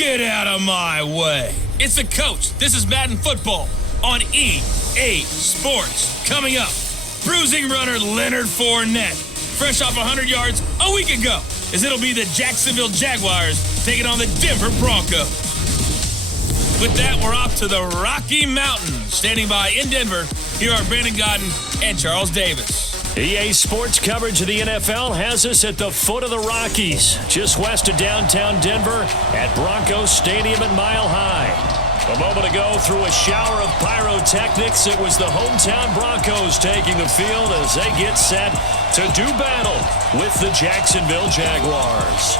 Get out of my way. It's the coach. This is Madden Football on EA Sports. Coming up, bruising runner Leonard Fournette, fresh off 100 yards a week ago, as it'll be the Jacksonville Jaguars taking on the Denver Broncos. With that, we're off to the Rocky Mountains. Standing by in Denver, here are Brandon Godden and Charles Davis. EA Sports coverage of the NFL has us at the foot of the Rockies, just west of downtown Denver at Broncos Stadium at Mile High. A moment ago, through a shower of pyrotechnics, it was the hometown Broncos taking the field as they get set to do battle with the Jacksonville Jaguars.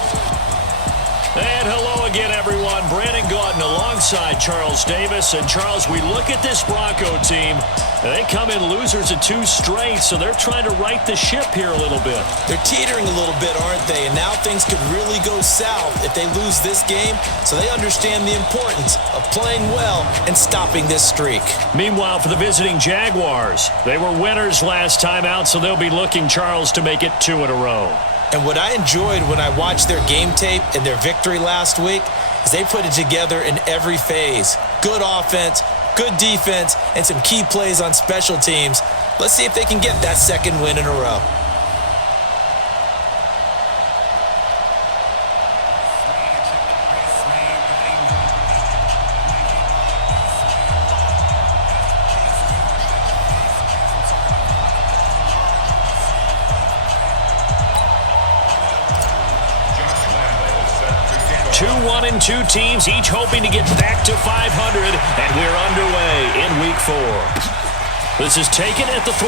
And hello again, everyone. Brandon Gaudin alongside Charles Davis. And Charles, we look at this Bronco team. They come in losers of 2 straight, so they're trying to right the ship here a little bit. They're teetering a little bit, aren't they? And now things could really go south if they lose this game. So they understand the importance of playing well and stopping this streak. Meanwhile, for the visiting Jaguars, they were winners last time out, so they'll be looking, Charles, to make it 2 in a row. And what I enjoyed when I watched their game tape and their victory last week is they put it together in every phase. Good offense, good defense, and some key plays on special teams. Let's see if they can get that 2nd win in a row. Two teams, each hoping to get back to 500, and we're underway in Week 4. This is taken at the 3.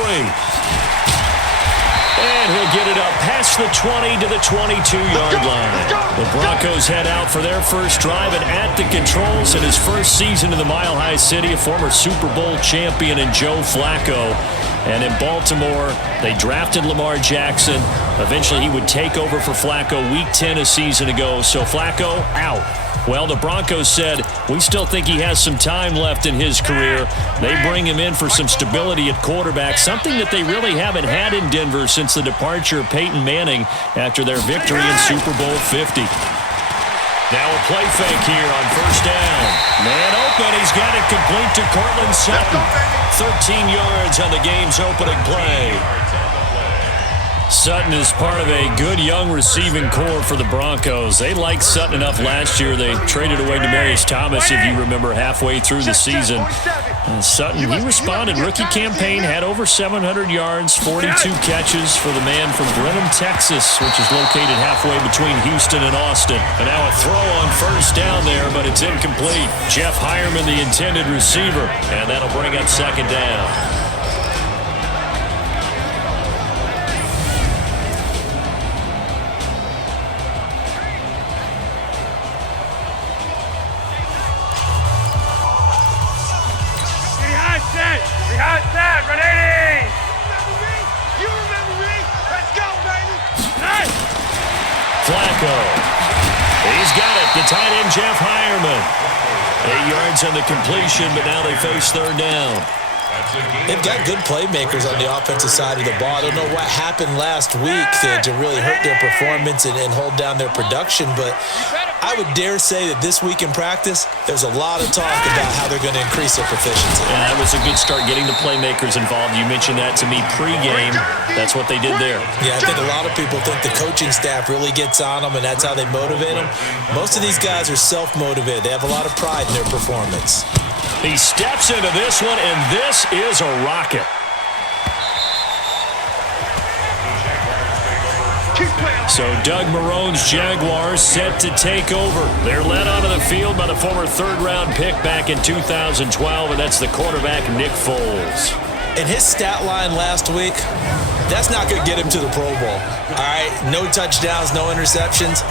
And he'll get it up past the 20 to the 22-yard line. The Broncos head out for their first drive, and at the controls in his first season in the Mile High City, a former Super Bowl champion in Joe Flacco. And in Baltimore, they drafted Lamar Jackson. Eventually, he would take over for Flacco Week 10 a season ago. So Flacco out. Well, the Broncos said, we still think he has some time left in his career. They bring him in for some stability at quarterback, something that they really haven't had in Denver since the departure of Peyton Manning after their victory in Super Bowl 50. Now a play fake here on first down. Man open. He's got it complete to Cortland Sutton. 13 yards on the game's opening play. Sutton is part of a good young receiving core for the Broncos. They liked Sutton enough last year. They traded away Demaryius Thomas, if you remember, halfway through the season. Sutton, he responded. Rookie campaign, had over 700 yards, 42 catches for the man from Brenham, Texas, which is located halfway between Houston and Austin. And now a throw on first down there, but it's incomplete. Jeff Hireman, the intended receiver, and that'll bring up 2nd down. Flacco. He's got it. The tight end, Jeff Hireman. 8 yards on the completion, but now they face 3rd down. They've got good playmakers on the offensive side of the ball. I don't know what happened last week to really hurt their performance and hold down their production, but I would dare say that this week in practice, there's a lot of talk about how they're going to increase their proficiency. Yeah, that was a good start, getting the playmakers involved. You mentioned that to me pregame. That's what they did there. Yeah, I think a lot of people think the coaching staff really gets on them, and that's how they motivate them. Most of these guys are self-motivated. They have a lot of pride in their performance. He steps into this one, and this is a rocket. So Doug Marrone's Jaguars set to take over. They're led onto the field by the former 3rd-round pick back in 2012, and that's the quarterback Nick Foles. And his stat line last week, that's not going to get him to the Pro Bowl. All right, no touchdowns, no interceptions,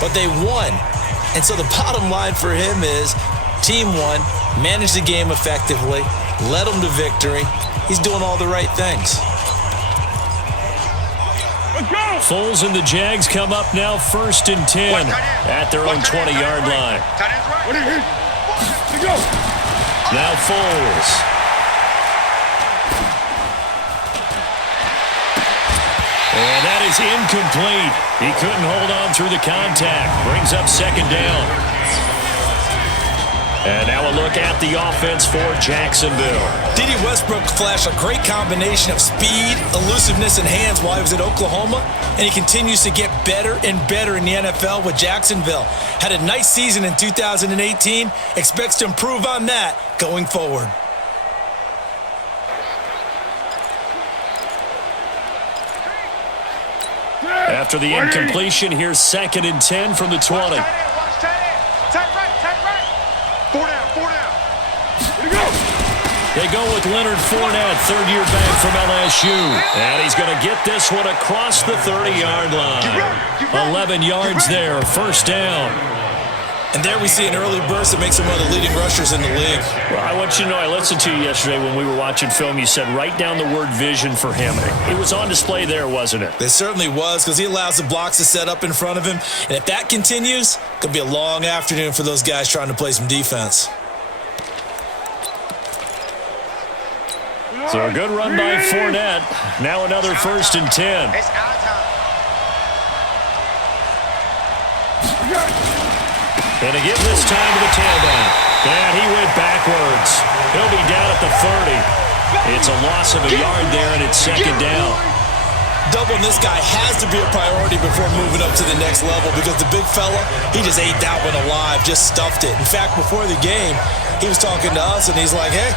but they won. And so the bottom line for him is team won, managed the game effectively, led them to victory. He's doing all the right things. Foles and the Jags come up now 1st and 10 at their own 20-yard line. Now Foles. And that is incomplete. He couldn't hold on through the contact. Brings up 2nd down. And now a look at the offense for Jacksonville. D.D. Westbrook flashed a great combination of speed, elusiveness, and hands while he was at Oklahoma, and he continues to get better and better in the NFL with Jacksonville. Had a nice season in 2018, expects to improve on that going forward. After the incompletion, here's 2nd and 10 from the 20. They go with Leonard Fournette, third-year back from LSU. And he's going to get this one across the 30-yard line. 11 yards there, first down. And there we see an early burst that makes him one of the leading rushers in the league. Well, I want you to know, I listened to you yesterday when we were watching film. You said write down the word vision for him. It was on display there, wasn't it? It certainly was, because he allows the blocks to set up in front of him. And if that continues, it could be a long afternoon for those guys trying to play some defense. So a good run by Fournette. Now another 1st and 10. It's our time. And again this time to the tailback. And he went backwards. He'll be down at the 30. It's a loss of a yard there, and it's 2nd down. Doubling this guy has to be a priority before moving up to the next level, because the big fella, he just ate that one alive, just stuffed it. In fact, before the game, he was talking to us, and he's like, hey,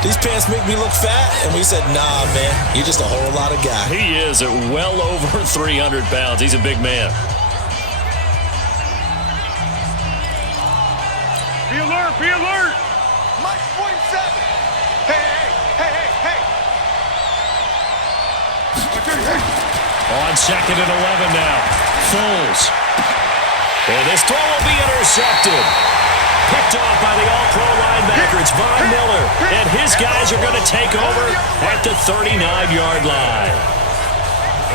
these pants make me look fat. And we said, nah, man, you're just a whole lot of guy. He is at well over 300 pounds. He's a big man. Be alert, be alert. Mike 47. Hey, hey, hey, hey, hey. On 2nd and 11 now. Foles. And this throw will be intercepted. Picked off by the all-pro linebacker. It's Von Miller. And his guys are going to take over at the 39-yard line.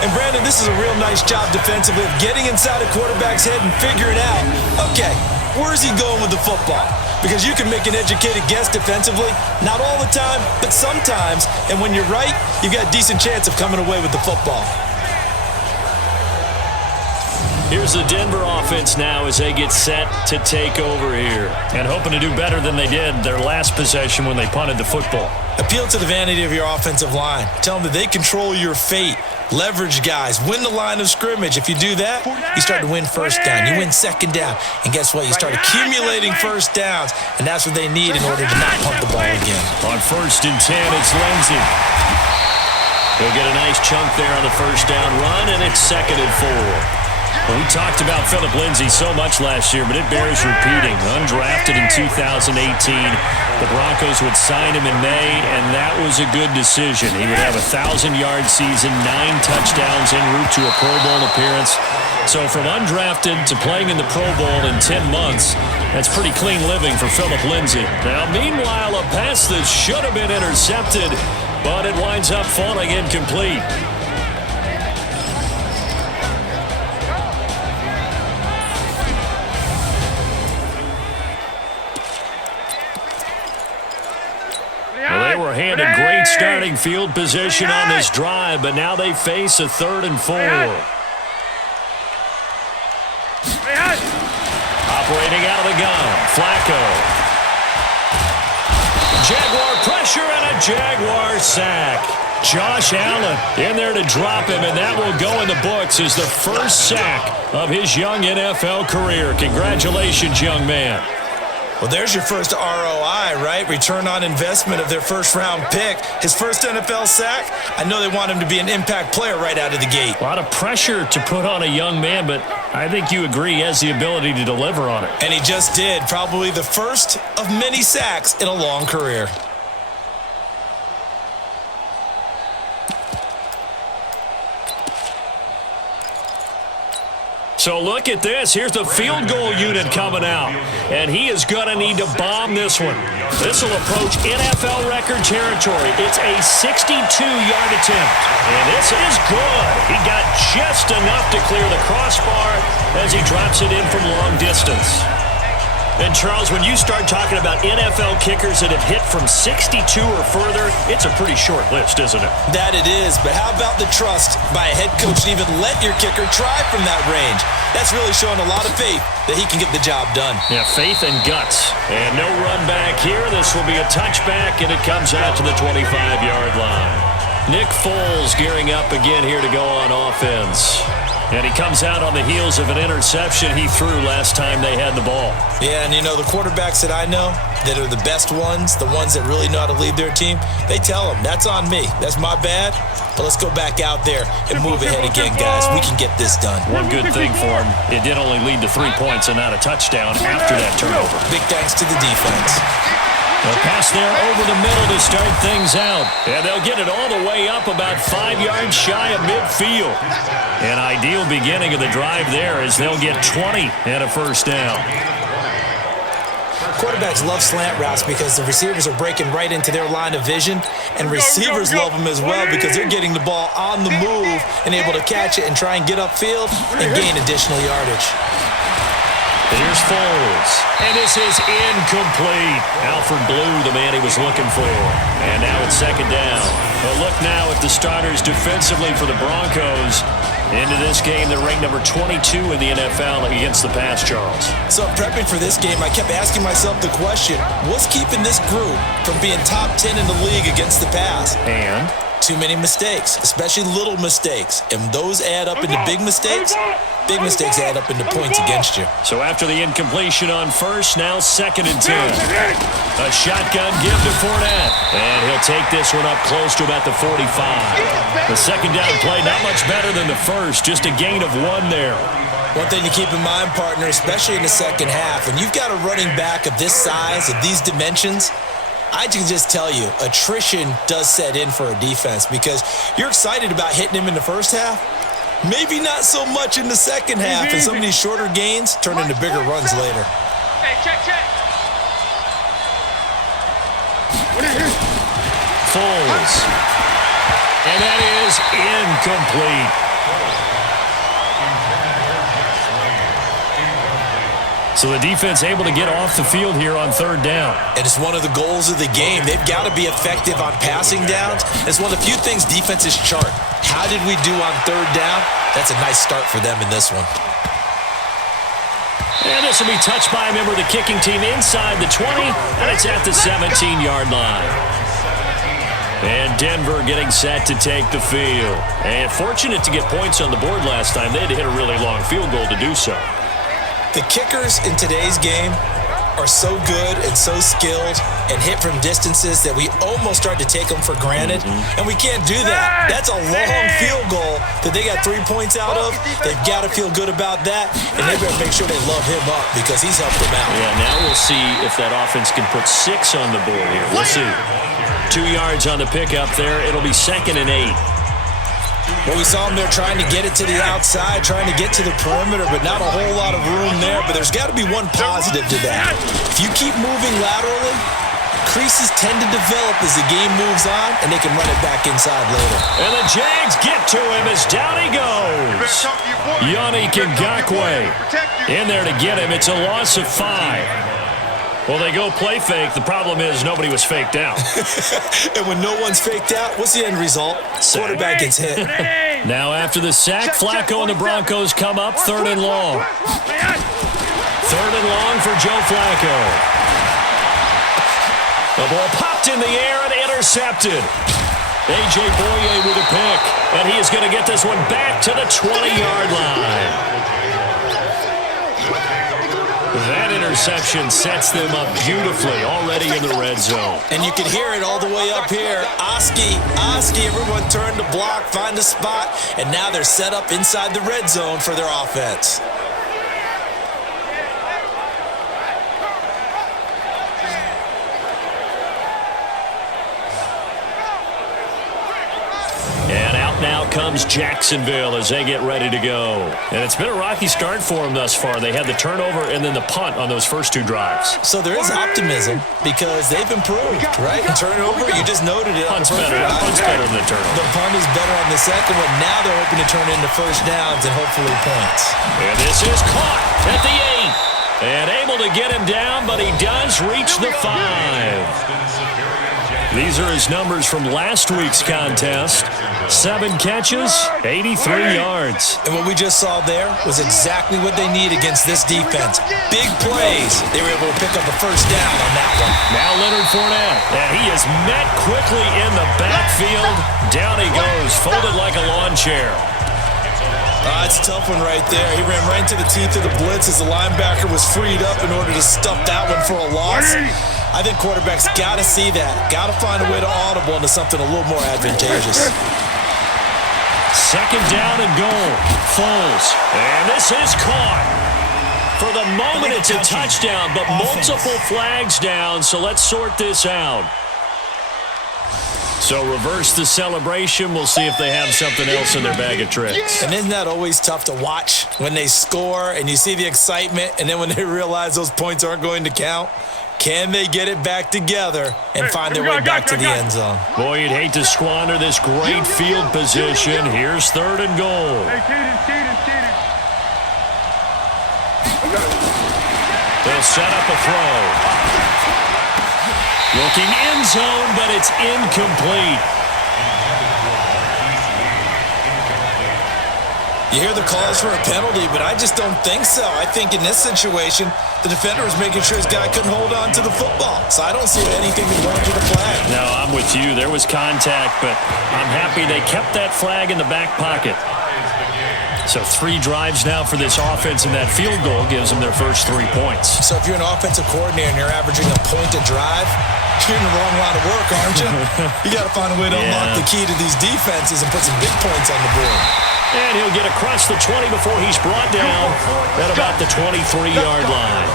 And, Brandon, this is a real nice job defensively of getting inside a quarterback's head and figuring out, okay, where's he going with the football? Because you can make an educated guess defensively. Not all the time, but sometimes. And when you're right, you've got a decent chance of coming away with the football. Here's the Denver offense now as they get set to take over here. And hoping to do better than they did their last possession when they punted the football. Appeal to the vanity of your offensive line. Tell them that they control your fate. Leverage guys. Win the line of scrimmage. If you do that, you start to win first down. You win 2nd down. And guess what? You start accumulating first downs. And that's what they need in order to not pump the ball again. On 1st and 10, it's Lindsey. He'll get a nice chunk there on the first down run, and it's 2nd and 4. Well, we talked about Phillip Lindsay so much last year, but it bears repeating. Undrafted in 2018, the Broncos would sign him in May, and that was a good decision. He would have a 1,000-yard season, 9 touchdowns en route to a Pro Bowl appearance. So from undrafted to playing in the Pro Bowl in 10 months, that's pretty clean living for Phillip Lindsay. Now, meanwhile, a pass that should have been intercepted, but it winds up falling incomplete. Well, they were handed great starting field position on this drive, but now they face a 3rd and 4. Operating out of the gun, Flacco. Jaguar pressure and a Jaguar sack. Josh Allen in there to drop him, and that will go in the books as the first sack of his young NFL career. Congratulations, young man. Well, there's your first ROI, right? Return on investment of their first-round pick. His first NFL sack, I know they want him to be an impact player right out of the gate. A lot of pressure to put on a young man, but I think you agree he has the ability to deliver on it. And he just did. Probably the first of many sacks in a long career. So look at this. Here's the field goal unit coming out. And he is going to need to bomb this one. This will approach NFL record territory. It's a 62-yard attempt. And this is good. He got just enough to clear the crossbar as he drops it in from long distance. And, Charles, when you start talking about NFL kickers that have hit from 62 or further, it's a pretty short list, isn't it? That it is, but how about the trust by a head coach to even let your kicker try from that range? That's really showing a lot of faith that he can get the job done. Yeah, faith and guts. And no run back here. This will be a touchback, and it comes out to the 25-yard line. Nick Foles gearing up again here to go on offense. And he comes out on the heels of an interception he threw last time they had the ball. Yeah, and the quarterbacks that I know that are the best ones, the ones that really know how to lead their team, they tell them, that's on me. That's my bad. But let's go back out there and move ahead again, guys. We can get this done. One good thing for him, it did only lead to 3 points and not a touchdown after that turnover. Big thanks to the defense. A pass there over the middle to start things out. And they'll get it all the way up about 5 yards shy of midfield. An ideal beginning of the drive there as they'll get 20 and a first down. Quarterbacks love slant routes because the receivers are breaking right into their line of vision, and receivers love them as well because they're getting the ball on the move and able to catch it and try and get upfield and gain additional yardage. Here's Foles, and this is incomplete. Alfred blew the man he was looking for, and now it's second down. But look now at the starters defensively for the Broncos. Into this game, they're ranked number 22 in the NFL against the pass, Charles. So prepping for this game, I kept asking myself the question, what's keeping this group from being top 10 in the league against the pass? And? Too many mistakes, especially little mistakes. And those add up into big mistakes. Big mistakes add up into points against you. So after the incompletion on first, now 2nd and 10. A shotgun give to Fournette. And he'll take this one up close to about the 45. The second down play, not much better than the first. Just a gain of 1 there. One thing to keep in mind, partner, especially in the second half, when you've got a running back of this size, of these dimensions, I can just tell you, attrition does set in for a defense because you're excited about hitting him in the first half. Maybe not so much in the second half, and some of these shorter gains turn into bigger runs later. Hey, check. Foles. And that is incomplete. So the defense able to get off the field here on 3rd down. And it's one of the goals of the game. They've got to be effective on passing downs. It's one of the few things defenses chart. How did we do on 3rd down? That's a nice start for them in this one. And this will be touched by a member of the kicking team inside the 20, and it's at the 17-yard line. And Denver getting set to take the field. And fortunate to get points on the board last time. They had to hit a really long field goal to do so. The kickers in today's game are so good and so skilled and hit from distances that we almost start to take them for granted, and we can't do that. That's a long field goal that they got 3 points out of. They've got to feel good about that, and they better make sure they love him up because he's helped them out. Yeah, now we'll see if that offense can put 6 on the board here. We'll see. 2 yards on the pickup there. It'll be 2nd and 8. Well, we saw them there trying to get it to the outside, trying to get to the perimeter, but not a whole lot of room there. But there's got to be one positive to that. If you keep moving laterally, creases tend to develop as the game moves on, and they can run it back inside later. And the Jags get to him as down he goes. Yannick Ngakoue in there to get him. It's a loss of 5. Well, they go play fake. The problem is nobody was faked out. And when no one's faked out, what's the end result? Quarterback gets hit. Now after the sack, Flacco and the Broncos come up 3rd and long. 3rd and long for Joe Flacco. The ball popped in the air and intercepted. A.J. Boye with a pick. And he is going to get this one back to the 20-yard line. That interception sets them up beautifully already in the red zone. And you can hear it all the way up here. Oski, everyone turned to block, find a spot, and now they're set up inside the red zone for their offense. And out now comes Jacksonville as they get ready to go. And it's been a rocky start for them thus far. They had the turnover and then the punt on those first 2 drives. So there is optimism because they've improved, right? Turnover, you just noted it. Punt's better than the turnover. The punt is better on the second one. Now they're hoping to turn into first downs and hopefully points. And this is caught at the 8. And able able to get him down, but he does reach the 5. These are his numbers from last week's contest. 7 catches, 83 yards. And what we just saw there was exactly what they need against this defense. Big plays. They were able to pick up a first down on that one. Now Leonard Fournette. And he is met quickly in the backfield. Down he goes, folded like a lawn chair. It's a tough one right there. He ran right into the teeth of the blitz as the linebacker was freed up in order to stuff that one for a loss. I think quarterbacks got to see that. Got to find a way to audible into something a little more advantageous. Second down and goal. Foles. And this is caught. For the moment, it's a touchdown, but multiple flags down, so let's sort this out. So reverse the celebration. We'll see if they have something else in their bag of tricks. And isn't that always tough to watch when they score and you see the excitement, and then when they realize those points aren't going to count? Can they get it back together and find their way back to the end zone? Boy, you'd hate to squander this great field position. Here's third and goal. They'll set up a throw. Looking end zone, but it's incomplete. You hear the calls for a penalty, but I just don't think so. I think in this situation, the defender was making sure his guy couldn't hold on to the football. So I don't see anything that warranted a flag. No, I'm with you. There was contact, but I'm happy they kept that flag in the back pocket. So 3 drives now for this offense, and that field goal gives them their first 3 points. So if you're an offensive coordinator and you're averaging a point a drive, you're in the wrong line of work, aren't you? You got to find a way to unlock the key to these defenses and put some big points on the board. And he'll get across the 20 before he's brought down at about the 23-yard line.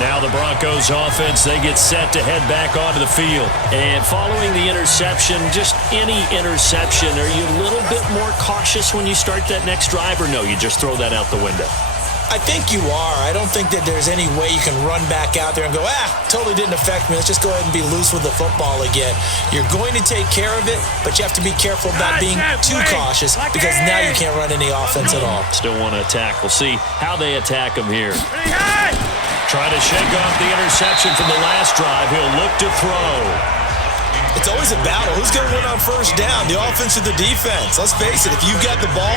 Now the Broncos offense, they get set to head back onto the field. And following the interception, just any interception, are you a little bit more cautious when you start that next drive, or no, you just throw that out the window? I think you are. I don't think that there's any way you can run back out there and go, totally didn't affect me. Let's just go ahead and be loose with the football again. You're going to take care of it, but you have to be careful about being too cautious because now you can't run any offense at all. Still want to attack. We'll see how they attack him here. Try to shake off the interception from the last drive. He'll look to throw. It's always a battle. Who's going to win on first down? The offense or the defense? Let's face it, if you've got the ball,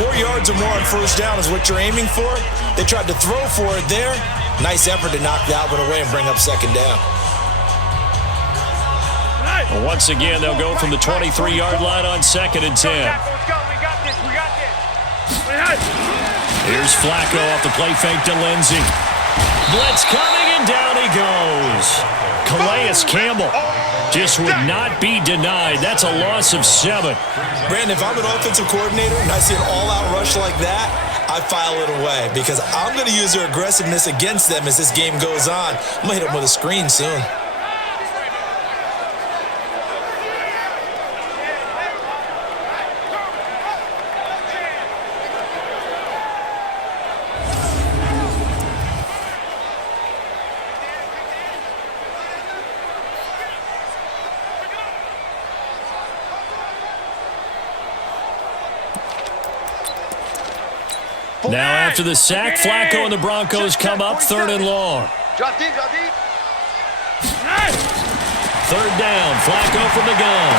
4 yards or more on first down is what you're aiming for. They tried to throw for it there. Nice effort to knock that one away and bring up second down. And once again, they'll go from the 23-yard line on 2nd and 10. Here's Flacco off the play fake to Lindsey. Blitz coming, and down he goes. Calais Campbell just would not be denied. That's a loss of 7. Brandon, if I'm an offensive coordinator and I see an all-out rush like that, I file it away because I'm going to use their aggressiveness against them as this game goes on. I'm going to hit them with a screen soon. Now after the sack, Flacco and the Broncos come up 3rd and long. Drop deep, drop deep. 3rd down, Flacco from the gun.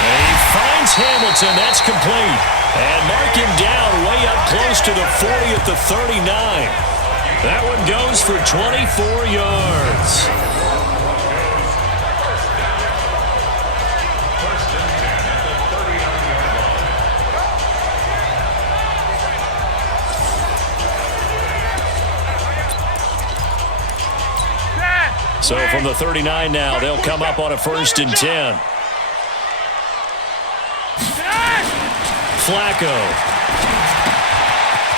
And he finds Hamilton. That's complete. And mark him down way up close to the 40 at the 39. That one goes for 24 yards. So from the 39 now, they'll come up on a 1st and 10. Flacco.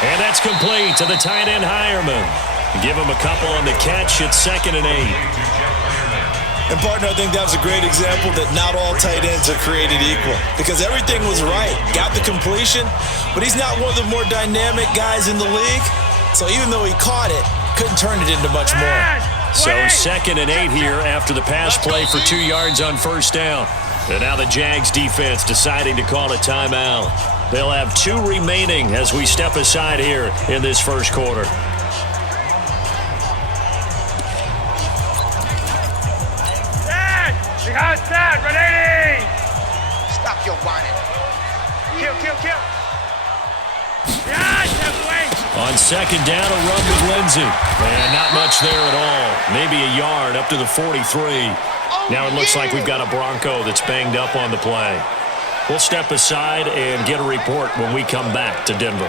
And that's complete to the tight end Hireman. Give him a couple on the catch at 2nd and 8. And, partner, I think that was a great example that not all tight ends are created equal because everything was right. Got the completion, but he's not one of the more dynamic guys in the league. So even though he caught it, couldn't turn it into much more. So 2nd and 8 here after the pass play for 2 yards on 1st down. And now the Jags defense deciding to call a timeout. They'll have 2 remaining as we step aside here in this first quarter. Outside, ready! Stop your whining. Kill. On second down, a run with Lindsey. And not much there at all. Maybe a yard up to the 43. Now it looks like we've got a Bronco that's banged up on the play. We'll step aside and get a report when we come back to Denver.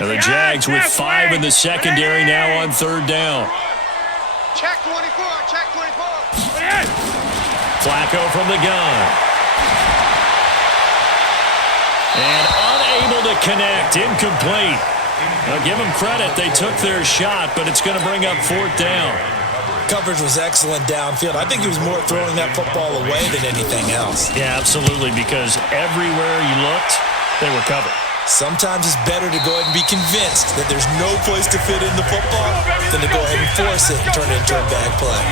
And the Jags with 5 in the secondary now on third down. Check 24. Flacco from the gun. And unable to connect. Incomplete. Now give them credit. They took their shot, but it's going to bring up fourth down. Coverage was excellent downfield. I think he was more throwing that football away than anything else. Yeah, absolutely, because everywhere you looked, they were covered. Sometimes it's better to go ahead and be convinced that there's no place to fit in the football than to go ahead and force it and turn it into a bad play.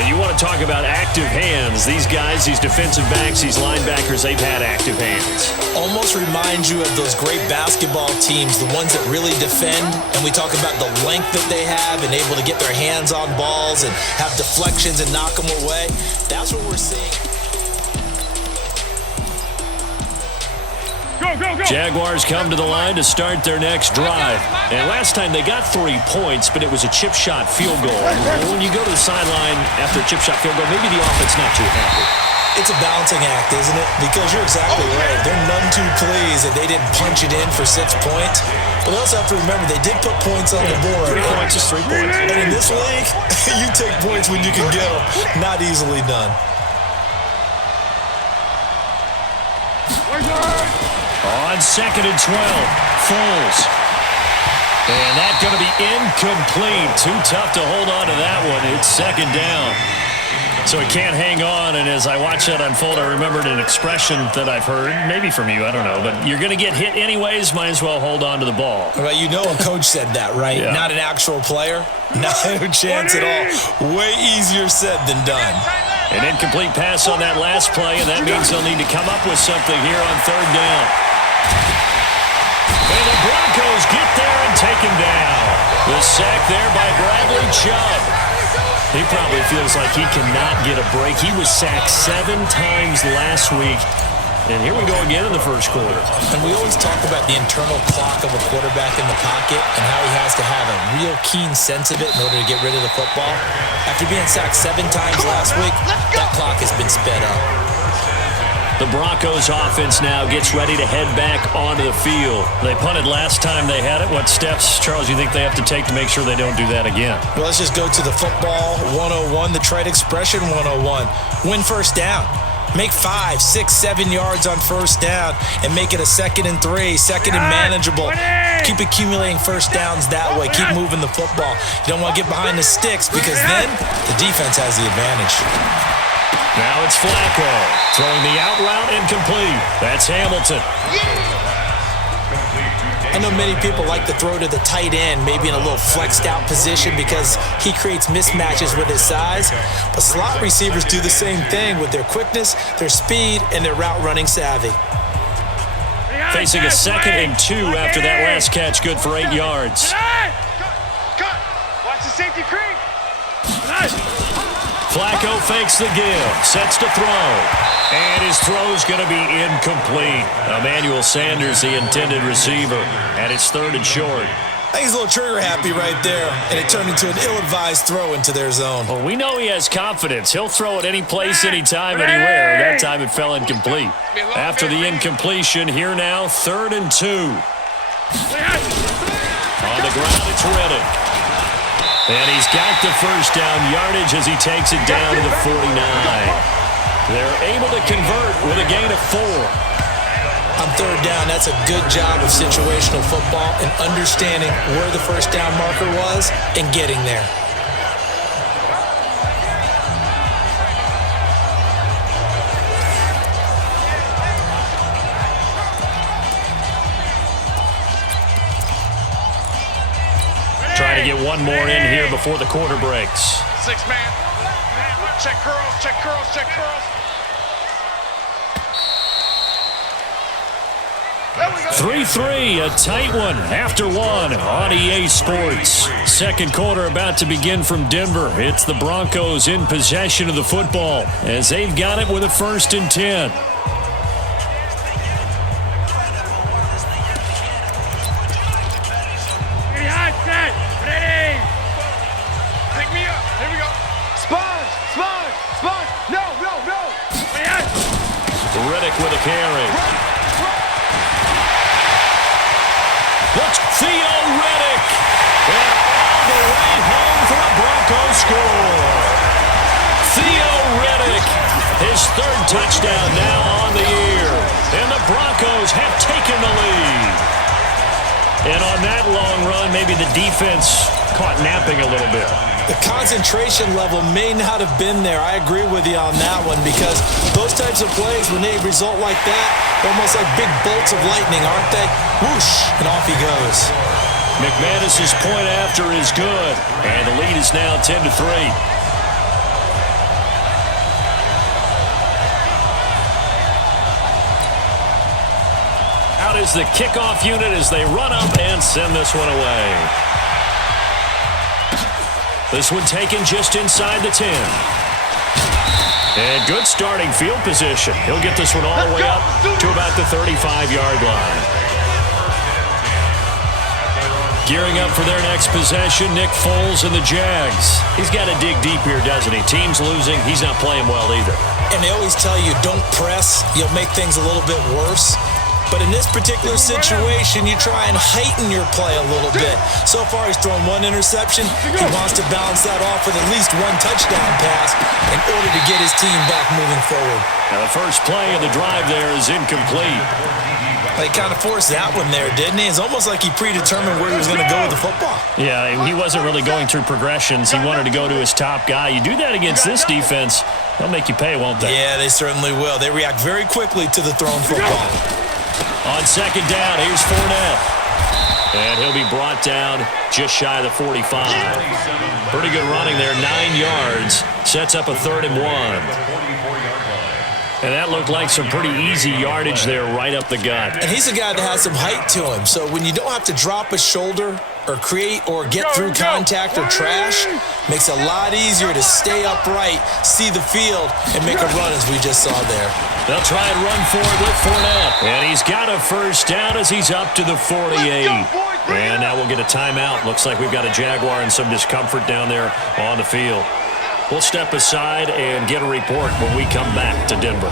And you want to talk about active hands. These guys, these defensive backs, these linebackers, they've had active hands. Almost reminds you of those great basketball teams, the ones that really defend. And we talk about the length that they have and able to get their hands on balls and have deflections and knock them away. That's what we're seeing. Go. Jaguars come to the line to start their next drive. And last time they got 3 points, but it was a chip shot field goal. And when you go to the sideline after a chip shot field goal, maybe the offense not too happy. It's a balancing act, isn't it? Because you're exactly right. They're none too pleased that they didn't punch it in for 6 points. But they also have to remember they did put points on the board. 3 points is 3 points. And in this league, you take points when you can get them. Not easily done. On second and 12, Foles. And that's going to be incomplete. Too tough to hold on to that one. It's second down. So he can't hang on, and as I watch that unfold, I remembered an expression that I've heard, maybe from you, I don't know, but you're going to get hit anyways, might as well hold on to the ball. Well, you know a coach said that, right? Yeah. Not an actual player. Not a chance at all. Way easier said than done. An incomplete pass on that last play, and that means they'll need to come up with something here on third down. And the Broncos get there and take him down. The sack there by Bradley Chubb. He probably feels like he cannot get a break. He was sacked 7 times last week. And here we go again in the first quarter. And we always talk about the internal clock of a quarterback in the pocket and how he has to have a real keen sense of it in order to get rid of the football. After being sacked 7 times last week, that clock has been sped up. The Broncos offense now gets ready to head back onto the field. They punted last time they had it. What steps, Charles, you think they have to take to make sure they don't do that again? Well, let's just go to the football 101, the trade expression 101. Win first down. Make 5, 6, 7 yards on first down and make it a 2nd and 3, second and manageable. Keep accumulating first downs that way. Keep moving the football. You don't want to get behind the sticks because then the defense has the advantage. Now it's Flacco throwing the out route incomplete. That's Hamilton. I know many people like to throw to the tight end, maybe in a little flexed out position because he creates mismatches with his size. But slot receivers do the same thing with their quickness, their speed, and their route running savvy. Facing a 2nd and 2 after that last catch, good for 8 yards. Cut! Watch the safety creep! Flacco fakes the give, sets to throw, and his throw's going to be incomplete. Emmanuel Sanders, the intended receiver, and it's 3rd and short. I think he's a little trigger happy right there, and it turned into an ill-advised throw into their zone. Well, we know he has confidence. He'll throw it any place, anytime, anywhere. That time it fell incomplete. After the incompletion, here now, 3rd and 2. On the ground, it's Reddick. And he's got the first down yardage as he takes it down to the 49. They're able to convert with a gain of 4. On third down, that's a good job of situational football and understanding where the first down marker was and getting there. Trying to get one more in here before the quarter breaks. 6-man. Check curls, check curls, check curls. 3-3, a tight one after one on EA Sports. Second quarter about to begin from Denver. It's the Broncos in possession of the football as they've got it with a 1st and 10. Pick me up. Here we go. Sponge, sponge, sponge. No. Riddick with a carry. That's Theo Riddick. And all the way home for a Broncos score. Theo Riddick, his 3rd touchdown now on the year. And the Broncos have taken the lead. And on that long run, maybe the defense caught napping a little bit. The concentration level may not have been there. I agree with you on that one because those types of plays, when they result like that, they're almost like big bolts of lightning, aren't they? Whoosh, and off he goes. McManus's point after is good, and the lead is now 10-3. Out is the kickoff unit as they run up and send this one away. This one taken just inside the 10. And good starting field position. He'll get this one all the way up to about the 35-yard line. Gearing up for their next possession, Nick Foles and the Jags. He's got to dig deep here, doesn't he? Team's losing. He's not playing well either. And they always tell you, don't press. You'll make things a little bit worse. But in this particular situation, you try and heighten your play a little bit. So far, he's thrown 1 interception. He wants to balance that off with at least 1 touchdown pass in order to get his team back moving forward. Now, the first play of the drive there is incomplete. He kind of forced that one there, didn't he? It's almost like he predetermined where he was going to go with the football. Yeah, he wasn't really going through progressions. He wanted to go to his top guy. You do that against this defense, they'll make you pay, won't they? Yeah, they certainly will. They react very quickly to the thrown football. On second down, here's Fournette. And he'll be brought down just shy of the 45. Pretty good running there, 9 yards. Sets up a 3rd and 1. And that looked like some pretty easy yardage there right up the gut. And he's a guy that has some height to him. So when you don't have to drop a shoulder or create or get through contact or trash, makes it a lot easier to stay upright, see the field, and make a run as we just saw there. They'll try and run forward with Fournette. And he's got a 1st down as he's up to the 48. And now we'll get a timeout. Looks like we've got a Jaguar and some discomfort down there on the field. We'll step aside and get a report when we come back to Denver.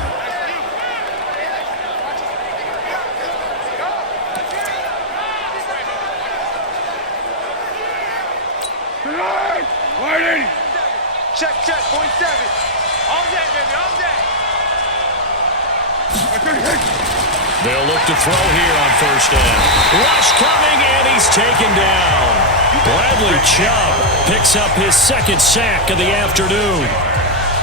Check, point 7. All day, baby, all day. They'll look to throw here on 1st down. Rush coming, and he's taken down. Bradley Chubb picks up his 2nd sack of the afternoon.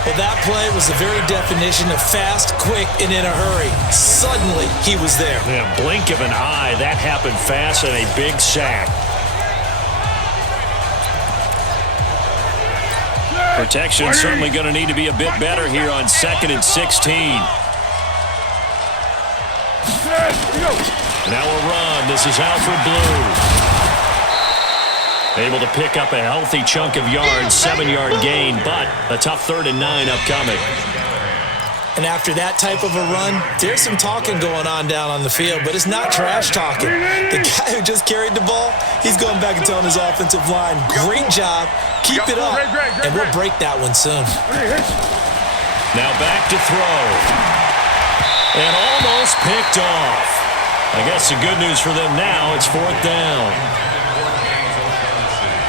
Well, that play was the very definition of fast, quick, and in a hurry. Suddenly, he was there. Yeah, blink of an eye. That happened fast and a big sack. Protection certainly going to need to be a bit better here on 2nd and 16. Now a run. This is Alfred Blue. Able to pick up a healthy chunk of yards, 7-yard gain, but a tough 3rd and 9 upcoming. And after that type of a run, there's some talking going on down on the field, but it's not trash talking. The guy who just carried the ball, he's going back and telling his offensive line, great job, keep it up, and we'll break that one soon. Now back to throw. And almost picked off. I guess the good news for them now, it's 4th down.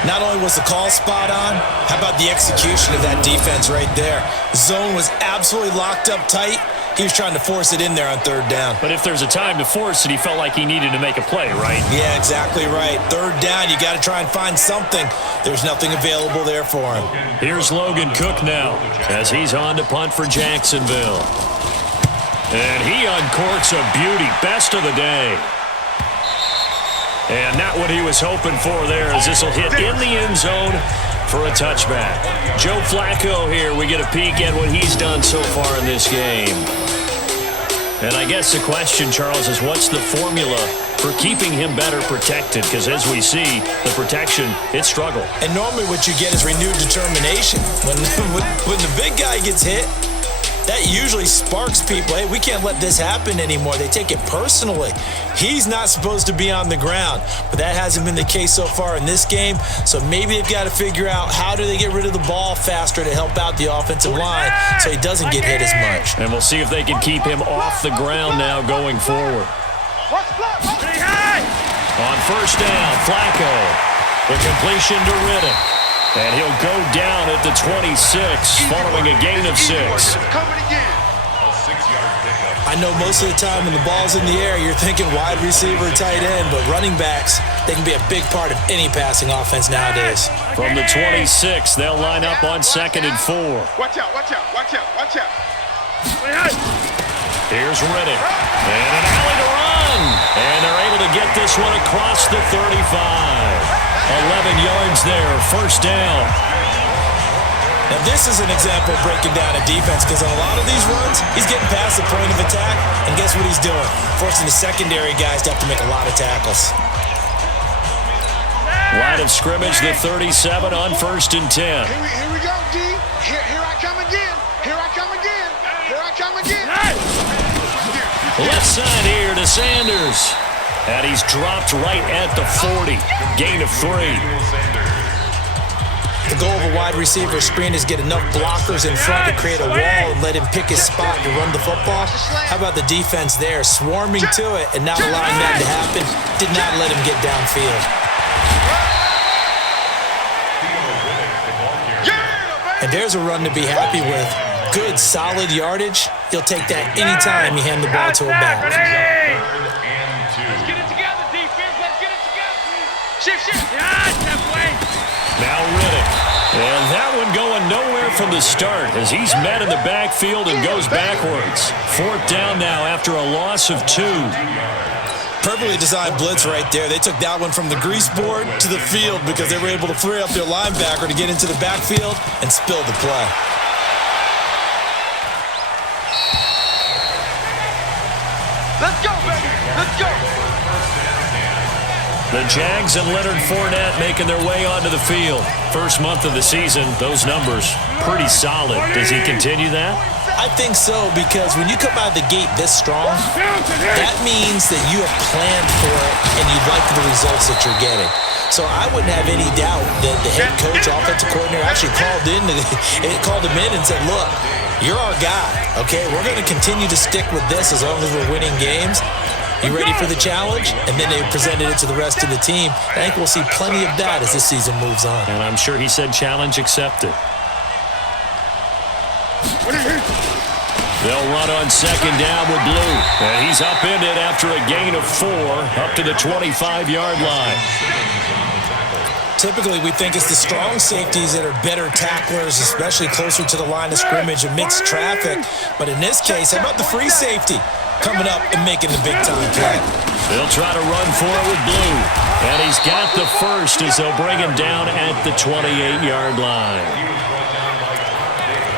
Not only was the call spot on, how about the execution of that defense right there? Zone was absolutely locked up tight. He was trying to force it in there on 3rd down. But if there's a time to force it, he felt like he needed to make a play, right? Yeah, exactly right. 3rd down, you got to try and find something. There's nothing available there for him. Here's Logan Cook now as he's on to punt for Jacksonville. And he uncorks a beauty. Best of the day. And not what he was hoping for there, as this will hit in the end zone for a touchback. Joe Flacco here. We get a peek at what he's done so far in this game. And I guess the question, Charles, is what's the formula for keeping him better protected? Because as we see, the protection, it struggled. And normally what you get is renewed determination. When the big guy gets hit, that usually sparks people. Hey, we can't let this happen anymore. They take it personally. He's not supposed to be on the ground, but that hasn't been the case so far in this game. So maybe they've got to figure out how do they get rid of the ball faster to help out the offensive line so he doesn't get hit as much. And we'll see if they can keep him off the ground now going forward. On first down, Flacco. The completion to Riddick. And he'll go down at the 26 following a gain of 6. I know most of the time when the ball's in the air, you're thinking wide receiver, tight end, but running backs, they can be a big part of any passing offense nowadays. From the 26, they'll line up on 2nd and 4. Watch out, watch out, watch out, watch out. Here's Riddick. And an alley to run. And they're able to get this one across the 35. 11 yards there, first down. Now this is an example of breaking down a defense, because on a lot of these runs, he's getting past the point of attack, and guess what he's doing? Forcing the secondary guys to have to make a lot of tackles. Line of scrimmage, the 37 on 1st and 10. Here we go, D. Here I come again. Here I come again. Here I come again. Left side here to Sanders. And he's dropped right at the 40. Gain of 3. The goal of a wide receiver screen is get enough blockers in front to create a wall and let him pick his spot to run the football. How about the defense there, swarming to it and not allowing that to happen? Did not let him get downfield. And there's a run to be happy with. Good, solid yardage. He'll take that anytime you hand the ball to a back. Now Riddick. And that one going nowhere from the start as he's met in the backfield and goes backwards. 4th down now after a loss of 2. Perfectly designed blitz right there. They took that one from the grease board to the field because they were able to free up their linebacker to get into the backfield and spill the play. Let's go, baby. Let's go. The Jags and Leonard Fournette making their way onto the field. First month of the season, those numbers pretty solid. Does he continue that? I think so, because when you come out of the gate this strong, that means that you have planned for it and you like the results that you're getting. So I wouldn't have any doubt that the head coach, offensive coordinator actually called him in and said, look, you're our guy, okay? We're going to continue to stick with this as long as we're winning games. You ready for the challenge? And then they presented it to the rest of the team. I think we'll see plenty of that as this season moves on. And I'm sure he said challenge accepted. They'll run on 2nd down with Blue. And he's upended after a gain of 4 up to the 25-yard line. Typically, we think it's the strong safeties that are better tacklers, especially closer to the line of scrimmage amidst traffic. But in this case, how about the free safety coming up and making the big-time play? They'll try to run for it with Blue. And he's got the first as they'll bring him down at the 28-yard line.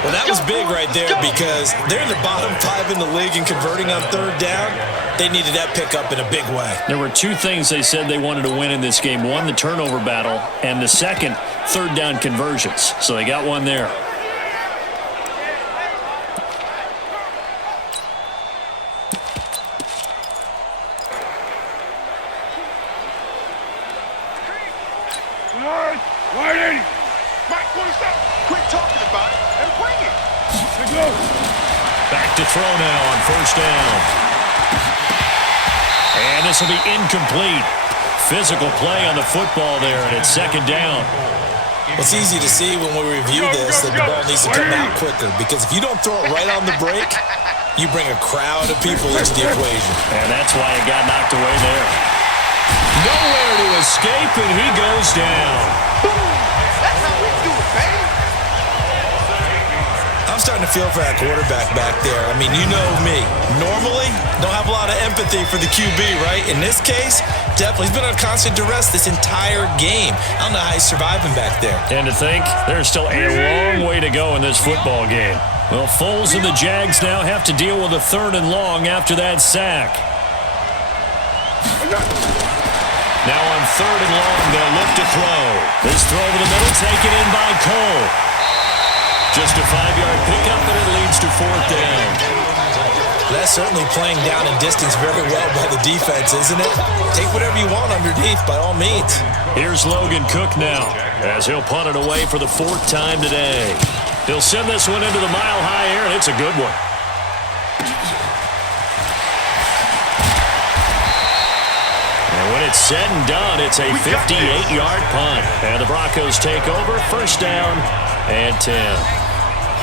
Well, that was big right there because they're in the bottom 5 in the league and converting on 3rd down. They needed that pickup in a big way. There were 2 things they said they wanted to win in this game. One, the turnover battle, and the second, 3rd down conversions. So they got one there. Mike, quit talking about it and bring it. Back to throw now on 1st down. And this will be incomplete. Physical play on the football there, and it's 2nd down. Well, it's easy to see when we review this that the ball needs to come out quicker, because if you don't throw it right on the break, you bring a crowd of people into the equation. And that's why it got knocked away there. Nowhere to escape, and he goes down. That's how we do it, baby. I'm starting starting to feel for that quarterback back there. I mean, you know me. Normally, don't have a lot of empathy for the QB, right? In this case, definitely. He's been on constant duress this entire game. I don't know how he's surviving back there. And to think, there's still a long way to go in this football game. Well, Foles and the Jags now have to deal with a 3rd and long after that sack. Now on 3rd and long, they'll look to throw. This throw over the middle, taken in by Cole. Just a 5-yard pickup, and it leads to 4th down. That's certainly playing down and distance very well by the defense, isn't it? Take whatever you want underneath, by all means. Here's Logan Cook now, as he'll punt it away for the 4th time today. He'll send this one into the mile-high air, and it's a good one. And when it's said and done, it's a 58-yard punt. And the Broncos take over, 1st down and 10.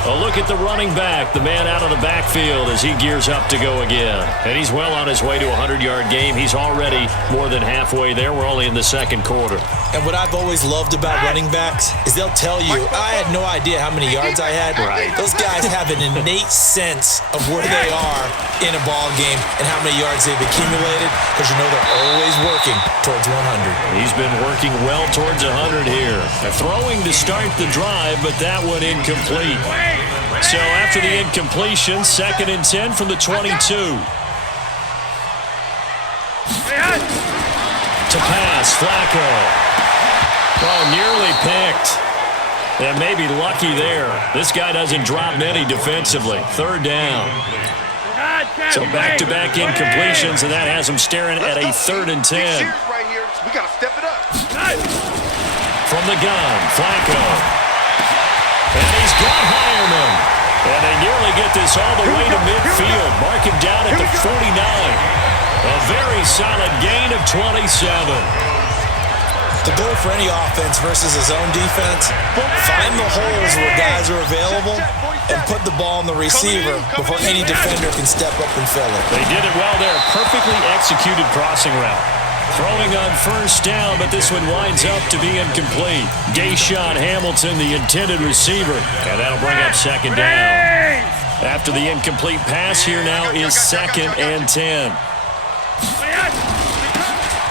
A look at the running back, the man out of the backfield as he gears up to go again. And he's well on his way to a 100-yard game. He's already more than halfway there. We're only in the 2nd quarter. And what I've always loved about running backs is they'll tell you, I had no idea how many yards I had. Right. Those guys have an innate sense of where they are in a ball game and how many yards they've accumulated, because you know they're always working towards 100. He's been working well towards 100 here. Throwing to start the drive, but that one incomplete. So after the incompletion, 2nd and 10 from the 22. To pass, Flacco. Oh, nearly picked. And maybe lucky there. This guy doesn't drop many defensively. 3rd down. So back-to-back incompletions, and that has him staring at a 3rd and 10. We got to step it up. From the gun, Flacco. And he's got Hireman. And they nearly get this all the way to midfield. Mark him down at the 49. A very solid gain of 27. The goal for any offense versus a zone defense, find the holes where guys are available and put the ball on the receiver before any defender can step up and fill it. They did it well there. Perfectly executed crossing route. Throwing on 1st down, but this one winds up to be incomplete. Deshaun Hamilton, the intended receiver, and that'll bring up 2nd down. After the incomplete pass, here now is 2nd and 10.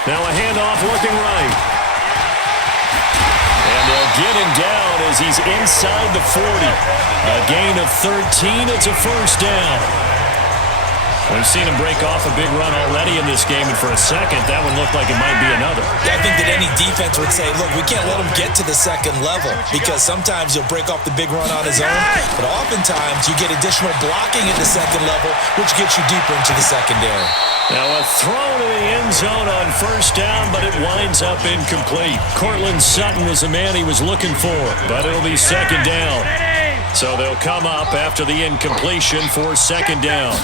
Now a handoff looking right. And they'll get him down as he's inside the 40. A gain of 13, it's a 1st down. We've seen him break off a big run already in this game, and for a second, that one looked like it might be another. Yeah, I think that any defense would say, look, we can't let him get to the 2nd level, because sometimes he'll break off the big run on his own, but oftentimes you get additional blocking at the 2nd level, which gets you deeper into the secondary. Now a throw to the end zone on 1st down, but it winds up incomplete. Cortland Sutton was the man he was looking for, but it'll be 2nd down. So they'll come up after the incompletion for 2nd down.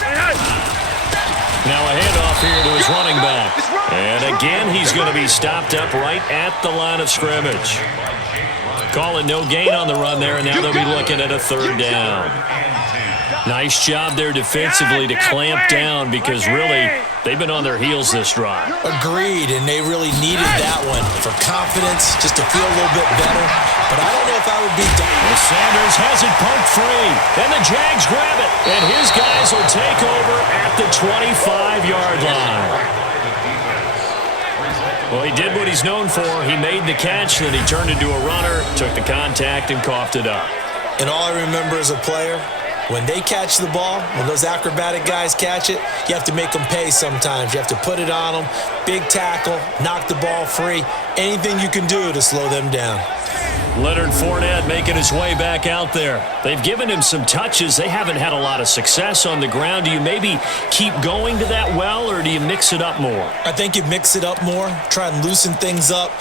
Now a handoff here to his running back. And again, he's going to be stopped up right at the line of scrimmage. Call it no gain on the run there, and now they'll be looking at a 3rd down. Nice job there defensively to clamp down, because really, they've been on their heels this drive. Agreed, and they really needed that one for confidence, just to feel a little bit better. But I don't know if I would be done. Well, Sanders has it poked free, and the Jags grab it, and his guys will take over at the 25-yard line. Well, he did what he's known for. He made the catch, then he turned into a runner, took the contact, and coughed it up. And all I remember as a player, when they catch the ball, when those acrobatic guys catch it, you have to make them pay sometimes. You have to put it on them, big tackle, knock the ball free, anything you can do to slow them down. Leonard Fournette making his way back out there. They've given him some touches. They haven't had a lot of success on the ground. Do you maybe keep going to that well, or do you mix it up more? I think you mix it up more, try and loosen things up.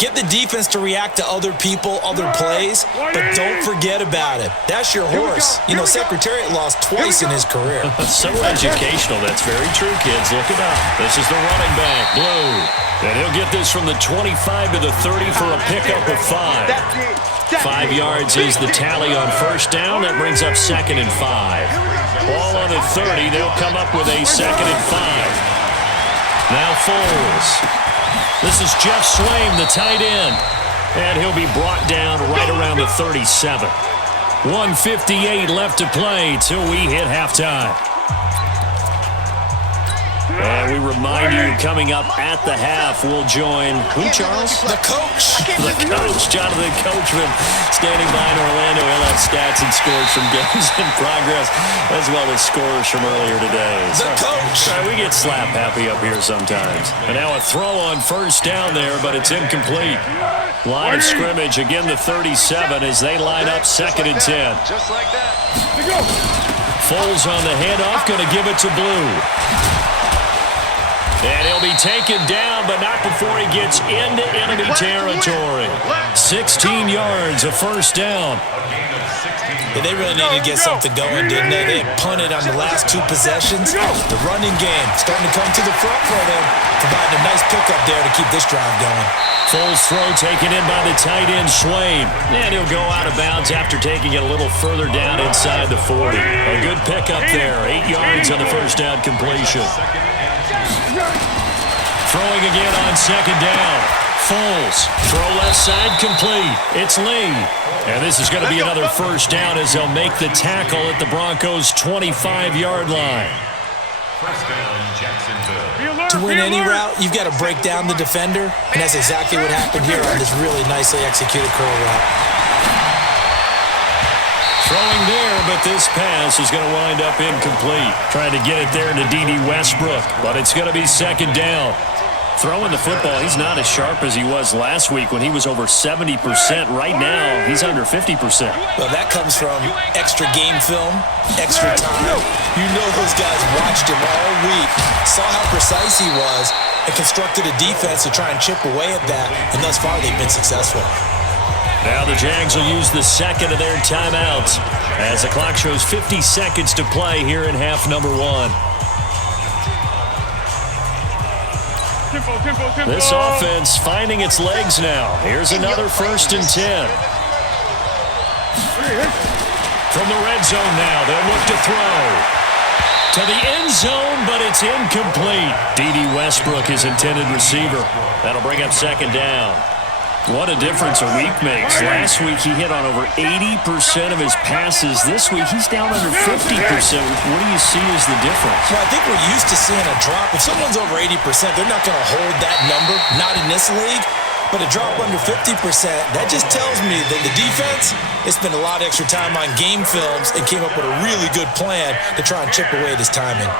Get the defense to react to other people, other plays, but don't forget about it. That's your horse. You know, Secretariat lost twice in his career. So educational. That's very true, kids. Look it up. This is the running back, Blue. And he'll get this from the 25 to the 30 for a pickup of 5. 5 yards is the tally on 1st down. That brings up 2nd and 5. Ball on the 30. They'll come up with a 2nd and 5. Now Foles. This is Jeff Swaim, the tight end. And he'll be brought down right around the 37. 1:58 left to play till we hit halftime. And we remind you, coming up at the half, we'll join who, Charles? The coach. The coach, Jonathan Coachman, standing by in Orlando. He'll have stats and scores from games in progress, as well as scores from earlier today. The coach. Sorry, we get slap happy up here sometimes. And now a throw on first down there, but it's incomplete. Line of scrimmage, again the 37 as they line up 2nd and 10. Just like that. Foles on the handoff, going to give it to Blue. And he'll be taken down, but not before he gets into enemy territory. 16 yards, a first down. Yeah, they really needed to get something going, didn't they? They had punted on the last 2 possessions. The running game starting to come to the front for them, providing a nice pickup there to keep this drive going. Foles throw taken in by the tight end, Swain. And he'll go out of bounds after taking it a little further down inside the 40. A good pickup there, 8 yards on the first down completion. Throwing again on 2nd down. Foles, throw left side complete. It's Lee. And this is going to be another first down as they'll make the tackle at the Broncos' 25-yard line. First down, Jacksonville. To win any route, you've got to break down the defender, and that's exactly what happened here on this really nicely executed curl route. Throwing there, but this pass is going to wind up incomplete. Trying to get it there to D.D. Westbrook, but it's going to be 2nd down. Throwing the football, he's not as sharp as he was last week when he was over 70%. Right now, he's under 50%. Well, that comes from extra game film, extra time. You know those guys watched him all week, saw how precise he was, and constructed a defense to try and chip away at that, and thus far they've been successful. Now the Jags will use the 2nd of their timeouts as the clock shows 50 seconds to play here in half number 1. This offense finding its legs now. Here's another 1st and 10. From the red zone now, they'll look to throw. To the end zone, but it's incomplete. D.D. Westbrook, his intended receiver. That'll bring up 2nd down. What a difference a week makes. Last week, he hit on over 80% of his passes. This week, he's down under 50%. What do you see as the difference? Well, I think we're used to seeing a drop. If someone's over 80%, they're not going to hold that number, not in this league. But a drop under 50%, that just tells me that the defense, they spent a lot of extra time on game films and came up with a really good plan to try and chip away at his timing.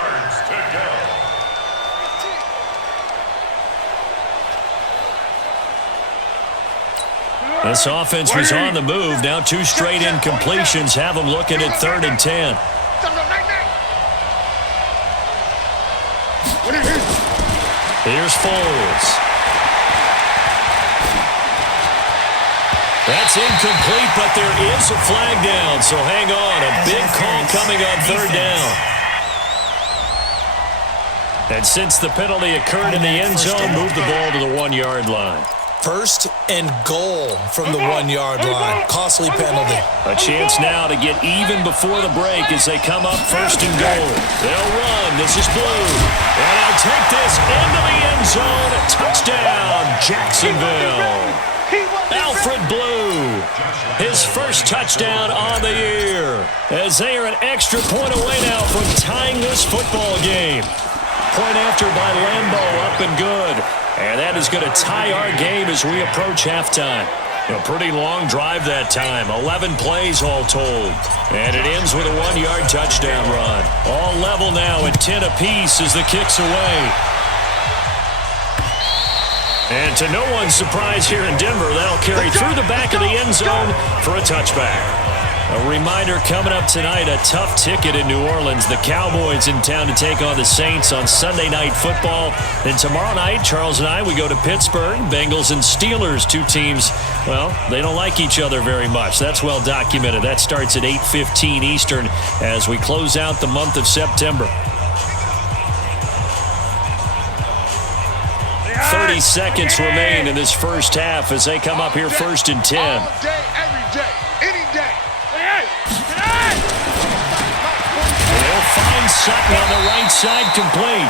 This offense was on the move. Now 2 straight incompletions have them looking at 3rd and 10. Here's Foles. That's incomplete, but there is a flag down, so hang on. A big call coming on 3rd down. And since the penalty occurred in the end zone, move the ball to the 1-yard line. 1st and goal from the 1-yard line. Costly penalty. A chance now to get even before the break as they come up 1st and goal. They'll run. This is Blue. And I'll take this into the end zone. Touchdown, Jacksonville. Alfred Blue, his first touchdown on the year, as they are an extra point away now from tying this football game. Point after by Lambeau, up and good. And that is going to tie our game as we approach halftime. A pretty long drive that time, 11 plays all told. And it ends with a 1-yard touchdown run. All level now at 10 apiece as the kick's away. And to no one's surprise here in Denver, that'll carry through the back of the end zone for a touchback. A reminder coming up tonight, a tough ticket in New Orleans. The Cowboys in town to take on the Saints on Sunday Night Football. Then tomorrow night, Charles and I, we go to Pittsburgh. Bengals and Steelers, 2 teams, well, they don't like each other very much. That's well documented. That starts at 8:15 Eastern as we close out the month of September. 30 seconds remain in this first half as they come up here 1st and 10. All day, every day, any day. They'll find Sutton on the right side complete.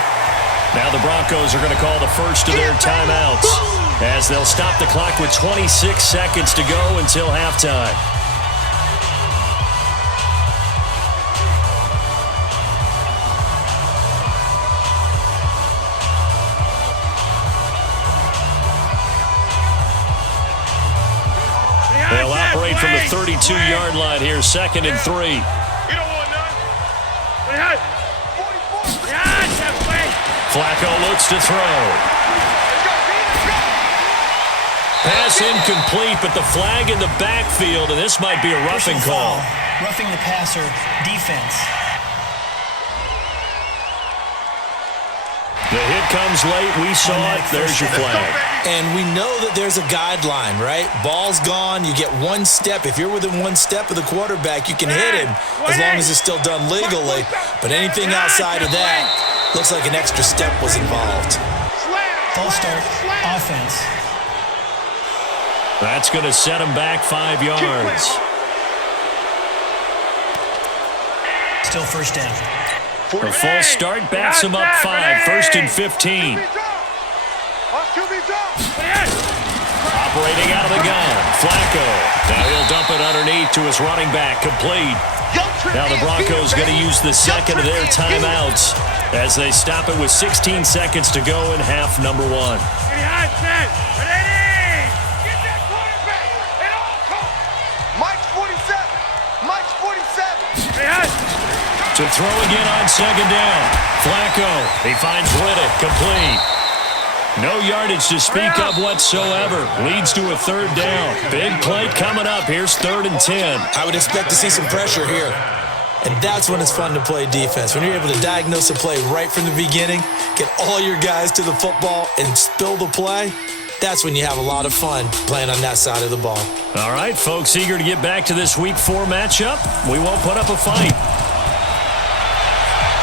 Now the Broncos are going to call the first of their timeouts as they'll stop the clock with 26 seconds to go until halftime. right from the 32-yard line here, 2nd and 3. You don't want none. Flacco looks to throw. Pass incomplete, but the flag in the backfield, and this might be a roughing call. Roughing the passer, defense. The hit comes late. We saw it. There's your flag. And we know that there's a guideline, right? Ball's gone. You get one step. If you're within one step of the quarterback, you can hit him as long as it's still done legally. But anything outside of that, looks like an extra step was involved. False start, offense. That's going to set him back 5 yards. Still first down. A false start backs him up 5, 1st and 15. Operating out of the gun, Flacco. Now he'll dump it underneath to his running back, complete. Now the Broncos going to use the second of their timeouts as they stop it with 16 seconds to go in half number 1. To throw again on 2nd down. Flacco, he finds Riddick, complete. No yardage to speak of whatsoever. Leads to a 3rd down. Big play coming up. Here's 3rd and 10. I would expect to see some pressure here. And that's when it's fun to play defense. When you're able to diagnose a play right from the beginning, get all your guys to the football, and spill the play, that's when you have a lot of fun playing on that side of the ball. All right, folks, eager to get back to this Week 4 matchup. We won't put up a fight.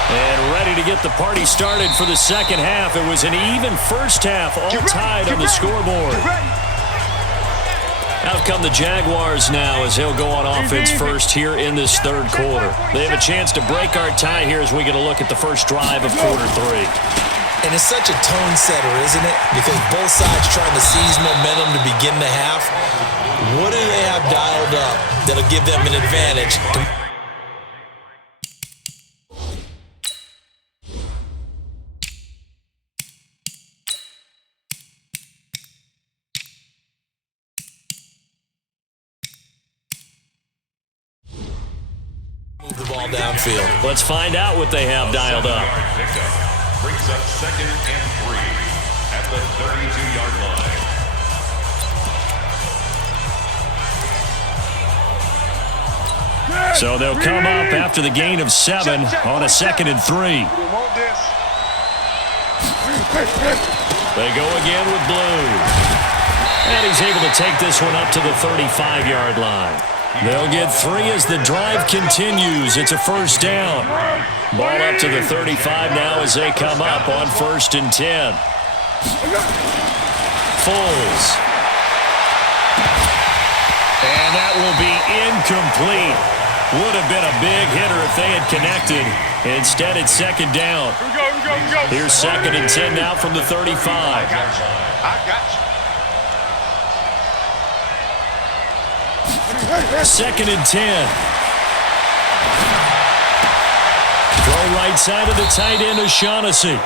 And ready to get the party started for the second half. It was an even first half, all tied on the scoreboard. Out come the Jaguars now as they'll go on offense first here in this 3rd quarter. They have a chance to break our tie here as we get a look at the first drive of quarter 3. And it's such a tone setter, isn't it? Because both sides trying to seize momentum to begin the half. What do they have dialed up that'll give them an advantage? Move the ball downfield. Let's find out what they have dialed up. Brings up 2nd and 3 at the 32-yard line. So they'll come up after the gain of 7 on a 2nd and 3. They go again with Blue. And he's able to take this one up to the 35-yard line. They'll get 3 as the drive continues. It's a first down. Ball up to the 35 now as they come up on 1st and 10. Foles. And that will be incomplete. Would have been a big hitter if they had connected. Instead, it's 2nd down. Here's 2nd and 10 now from the 35. I got you. 2nd and 10. Throw right side of the tight end, O'Shaughnessy.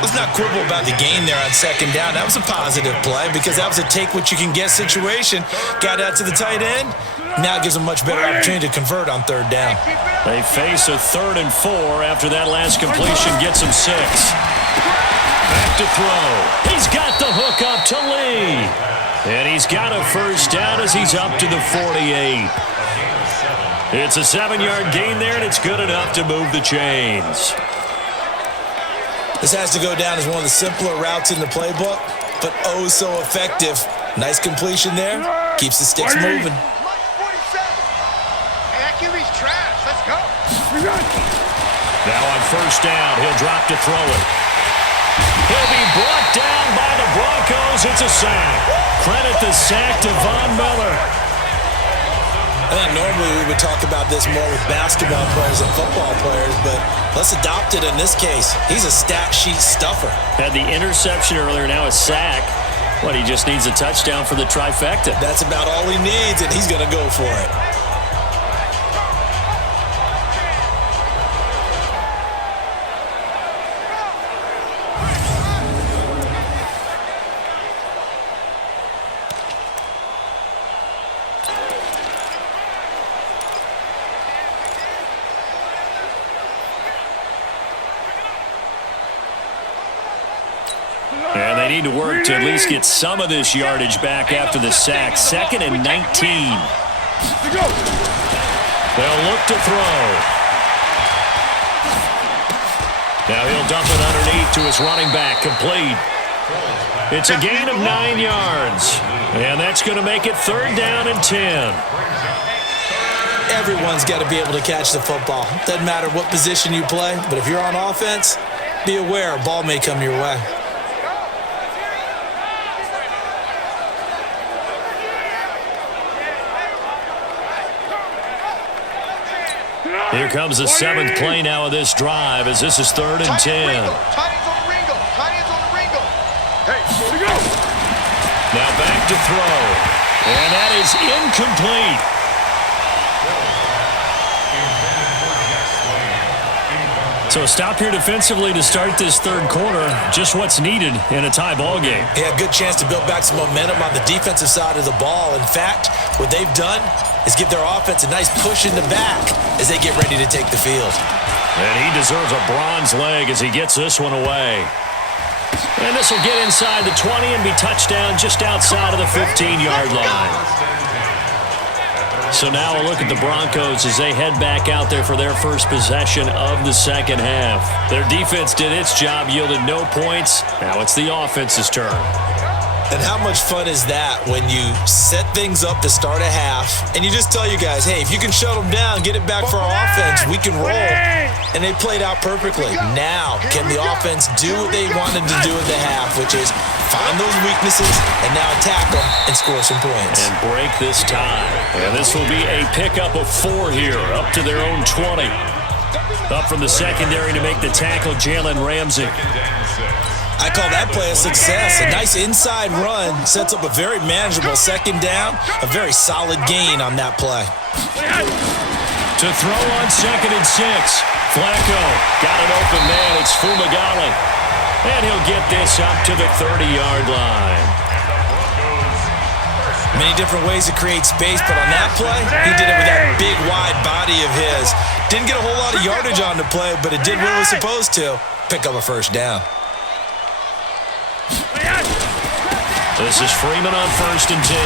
Let's not quibble about the gain there on 2nd down. That was a positive play because that was a take-what-you-can-get situation. Got out to the tight end. Now it gives them a much better opportunity to convert on 3rd down. They face a 3rd and 4 after that last completion gets them 6. Back to throw. He's got the hook up to Lee. And he's got a first down as he's up to the 48. It's a 7-yard gain there, and it's good enough to move the chains. This has to go down as one of the simpler routes in the playbook, but oh so effective. Nice completion there. Keeps the sticks moving. Hey, that QB's trash. Let's go. Now on first down, he'll drop to throw it. He'll be brought down by the Broncos. It's a sack. Credit the sack to Von Miller. I think normally we would talk about this more with basketball players and football players, but let's adopt it in this case. He's a stat sheet stuffer. Had the interception earlier, now a sack. What, he just needs a touchdown for the trifecta. That's about all he needs, and he's going to go for it. They need to work to at least get some of this yardage back after the sack. 2nd and 19. They'll look to throw. Now he'll dump it underneath to his running back. Complete. It's a gain of 9 yards. And that's going to make it 3rd down and 10. Everyone's got to be able to catch the football. Doesn't matter what position you play, but if you're on offense, be aware a ball may come your way. Here comes the 7th play now of this drive as this is 3rd and 10. Now back to throw. And that is incomplete. So a stop here defensively to start this 3rd quarter. Just what's needed in a tie ball game. Yeah, good chance to build back some momentum on the defensive side of the ball. In fact, what they've done is give their offense a nice push in the back as they get ready to take the field. And he deserves a bronze leg as he gets this one away. And this will get inside the 20 and be touchdown just outside of the 15-yard line. So now a look at the Broncos as they head back out there for their first possession of the second half. Their defense did its job, yielded no points. Now it's the offense's turn. And how much fun is that when you set things up to start a half and you just tell you guys, hey, if you can shut them down, get it back for our offense, we can roll. And they played out perfectly. Now, can the offense do what they wanted to do in the half, which is find those weaknesses and now attack them and score some points. And break this tie. And this will be a pickup of 4 here, up to their own 20. Up from the secondary to make the tackle, Jalen Ramsey. I call that play a success. A nice inside run sets up a very manageable second down, a very solid gain on that play. To throw on 2nd and 6. Flacco got an open man. It's Fumagalli. And he'll get this up to the 30-yard line. Many different ways to create space, but on that play, he did it with that big, wide body of his. Didn't get a whole lot of yardage on the play, but it did what it was supposed to. Pick up a first down. This is Freeman on 1st and 10.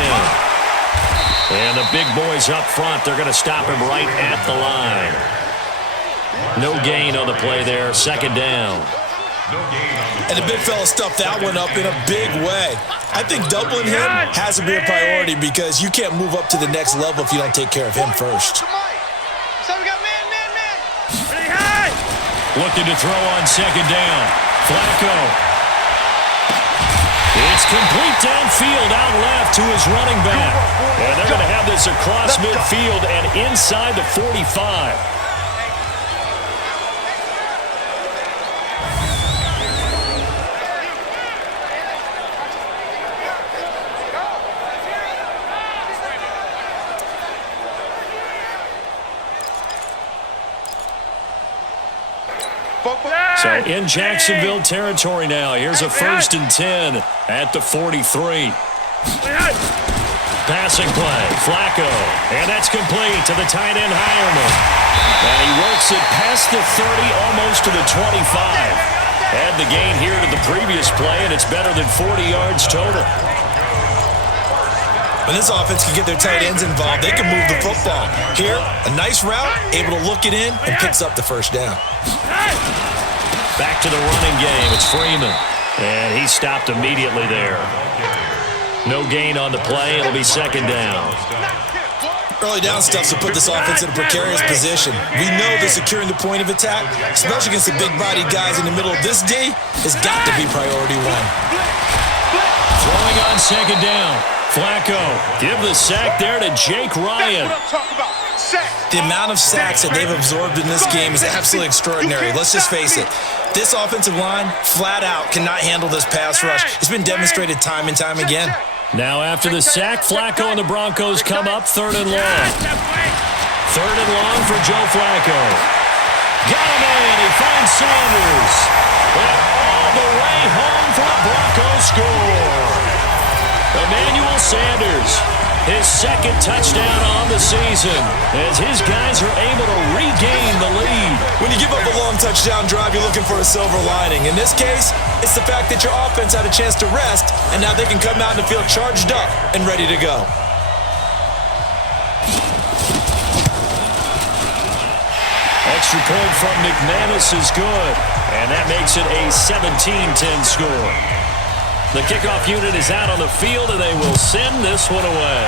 And the big boys up front, they're going to stop him right at the line. No gain on the play there, 2nd down. And the big fella stuffed that one up in a big way. I think doubling him has to be a priority because you can't move up to the next level if you don't take care of him first. Looking to throw on 2nd down. Flacco. It's complete downfield out left to his running back. And they're going to have this across midfield and inside the 45. So in Jacksonville territory now. Here's a 1st and 10 at the 43. Passing play, Flacco. And that's complete to the tight end, Hireman. And he works it past the 30, almost to the 25. Add the gain here to the previous play, and it's better than 40 yards total. When this offense can get their tight ends involved, they can move the football. Here, a nice route, able to look it in, and picks up the first down. Back to the running game. It's Freeman. And he stopped immediately there. No gain on the play. It'll be 2nd down. Early down stuff to put this offense in a precarious position. We know that securing the point of attack, especially against the big-bodied guys in the middle of this D, has got to be priority 1. Throwing on 2nd down. Flacco. Give the sack there to Jake Ryan. The amount of sacks that they've absorbed in this game is absolutely extraordinary. Let's just face it. This offensive line, flat out, cannot handle this pass rush. It's been demonstrated time and time again. Now after the sack, Flacco and the Broncos come up 3rd and long. 3rd and long for Joe Flacco. Got him in. He finds Sanders. And all the way home for a Broncos score. Emmanuel Sanders. His second touchdown on the season as his guys are able to regain the lead. When you give up a long touchdown drive, you're looking for a silver lining. In this case, it's the fact that your offense had a chance to rest, and now they can come out and feel charged up and ready to go. Extra point from McManus is good, and that makes it a 17-10 score. The kickoff unit is out on the field, and they will send this one away.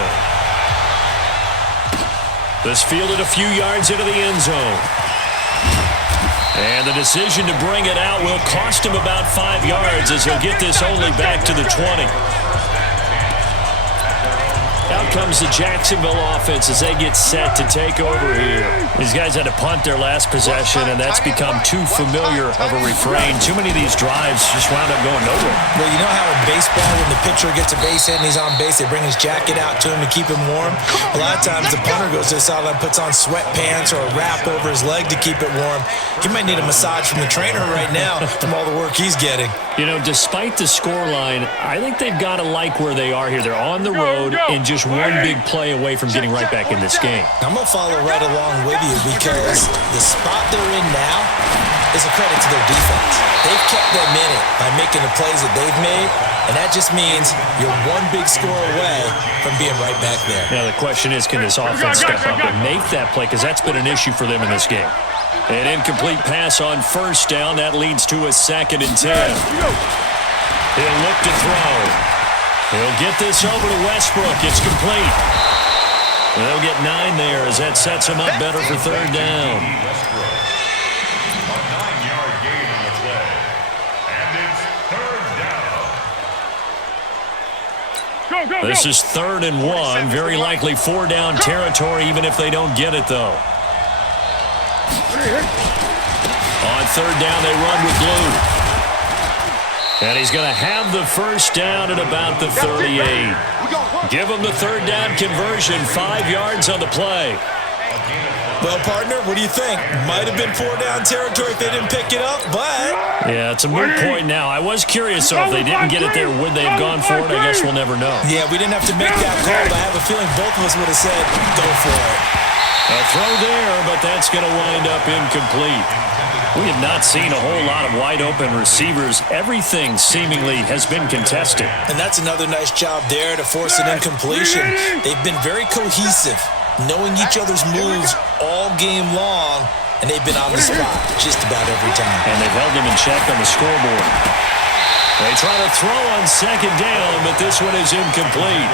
This fielded a few yards into the end zone. And the decision to bring it out will cost him about 5 yards as he'll get this only back to the 20. Out comes the Jacksonville offense as they get set to take over here. These guys had to punt their last possession, and that's become too familiar of a refrain. Too many of these drives just wound up going nowhere. Well, you know how in baseball, when the pitcher gets a base hit and he's on base, they bring his jacket out to him to keep him warm? A lot of times the punter goes to the sideline, puts on sweatpants or a wrap over his leg to keep it warm. He might need a massage from the trainer right now from all the work he's getting. You know, despite the scoreline, I think they've got to like where they are here. They're on the road and just one big play away from getting right back in this game. I'm going to follow right along with you because the spot they're in now is a credit to their defense. They've kept them in it by making the plays that they've made, and that just means you're one big score away from being right back there. Now, the question is, can this offense step up and make that play? Because that's been an issue for them in this game. An incomplete pass on first down. That leads to a 2nd and 10. He'll look to throw. He'll get this over to Westbrook. It's complete. And they'll get 9 there as that sets him up better for 3rd down. A 9-yard gain on the play. And it's 3rd down. This is 3rd and 1. Very likely 4-down territory, even if they don't get it, though. On 3rd down, they run with Blue. And he's going to have the first down at about the 38. Give him the 3rd down conversion, 5 yards on the play. Well, partner, what do you think? Might have been 4-down territory if they didn't pick it up, but... Yeah, it's a moot point now. I was curious, though, if they didn't get it there, would they have gone for it? I guess we'll never know. Yeah, we didn't have to make that call, but I have a feeling both of us would have said, go for it. A throw there, but that's going to wind up incomplete. We have not seen a whole lot of wide-open receivers. Everything seemingly has been contested. And that's another nice job there to force an incompletion. They've been very cohesive, knowing each other's moves all game long, and they've been on the spot just about every time. And they've held them in check on the scoreboard. They try to throw on 2nd down, but this one is incomplete.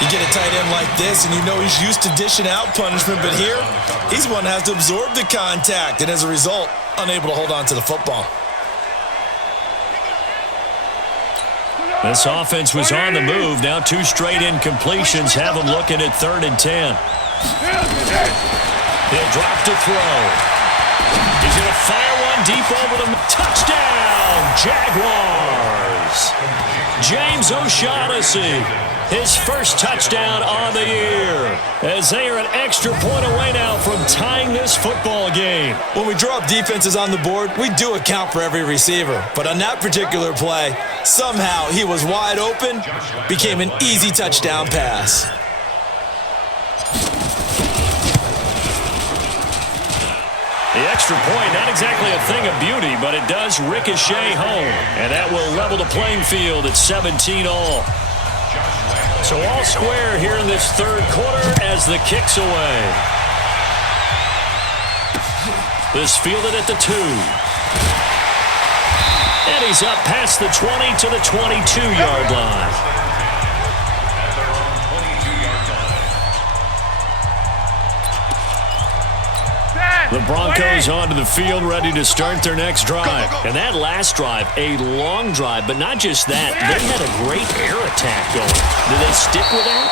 You get a tight end like this, and you know he's used to dishing out punishment, but here, he's one that has to absorb the contact, and as a result, unable to hold on to the football. This offense was on the move. Now 2 straight incompletions have them looking at 3rd and 10. He'll drop to throw. He's going to fire one deep over the touchdown, Jaguars. James O'Shaughnessy, his first touchdown on the year, as they are an extra point away now from tying this football game. When we draw up defenses on the board, we do account for every receiver. But on that particular play, somehow he was wide open, became an easy touchdown pass. The extra point, not exactly a thing of beauty, but it does ricochet home. And that will level the playing field at 17-all. So all square here in this 3rd quarter as the kick's away. This fielded at the 2. And he's up past the 20 to the 22-yard line. The Broncos onto the field, ready to start their next drive. And that last drive, a long drive, but not just that. They had a great air attack going. Do they stick with that?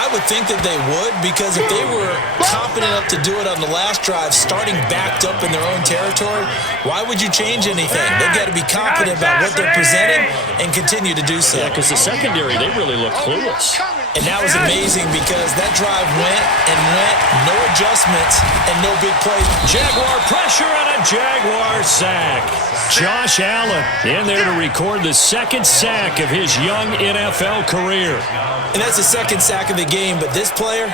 I would think that they would, because if they were confident enough to do it on the last drive, starting backed up in their own territory, why would you change anything? They've got to be confident about what they're presenting and continue to do so. Yeah, because the secondary, they really look clueless. And that was amazing because that drive went and went, no adjustments and no big plays. Jaguar pressure and a Jaguar sack. Josh Allen in there to record the second sack of his young NFL career. And that's the second sack of the game, but this player,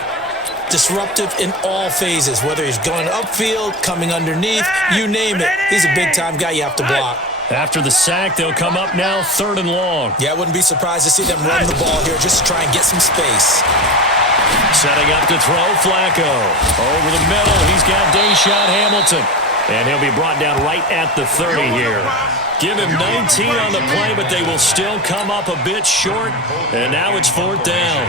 disruptive in all phases, whether he's going upfield, coming underneath, you name it. He's a big-time guy you have to block. After the sack, they'll come up now 3rd and long. Yeah, I wouldn't be surprised to see them run the ball here just to try and get some space. Setting up to throw, Flacco. Over the middle, he's got Deshaun Hamilton. And he'll be brought down right at the 30 here. Give him 19 on the play, but they will still come up a bit short. And now it's 4th down.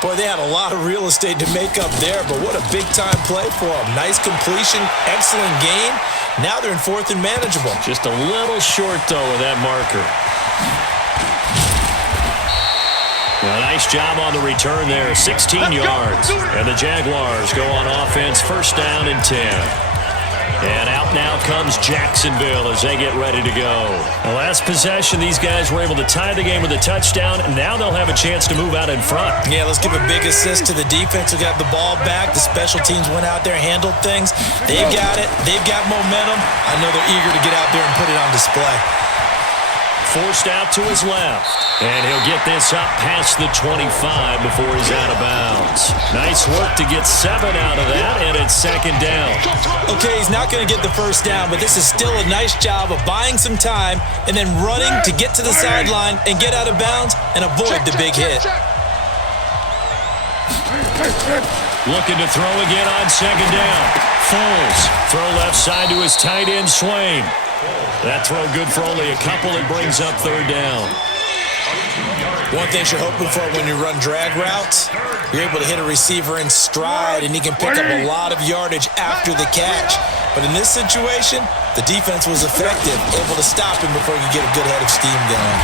Boy, they had a lot of real estate to make up there, but what a big-time play for them. Nice completion, excellent gain. Now they're in 4th and manageable. Just a little short, though, of that marker. A nice job on the return there, 16 yards. And the Jaguars go on offense, 1st down and 10. And out now comes Jacksonville as they get ready to go. The last possession, these guys were able to tie the game with a touchdown, and now they'll have a chance to move out in front. Yeah, let's give a big assist to the defense who got the ball back. The special teams went out there, handled things. They've got it. They've got momentum. I know they're eager to get out there and put it on display. Forced out to his left. And he'll get this up past the 25 before he's out of bounds. Nice work to get 7 out of that, and it's 2nd down. Okay, he's not going to get the 1st down, but this is still a nice job of buying some time and then running to get to the sideline and get out of bounds and avoid the big hit. Looking to throw again on 2nd down. Foles. Throw left side to his tight end, Swain. That throw good for only a couple. It brings up 3rd down. One thing you're hoping for when you run drag routes, you're able to hit a receiver in stride, and he can pick up a lot of yardage after the catch. But in this situation, the defense was effective, able to stop him before he could get a good head of steam going.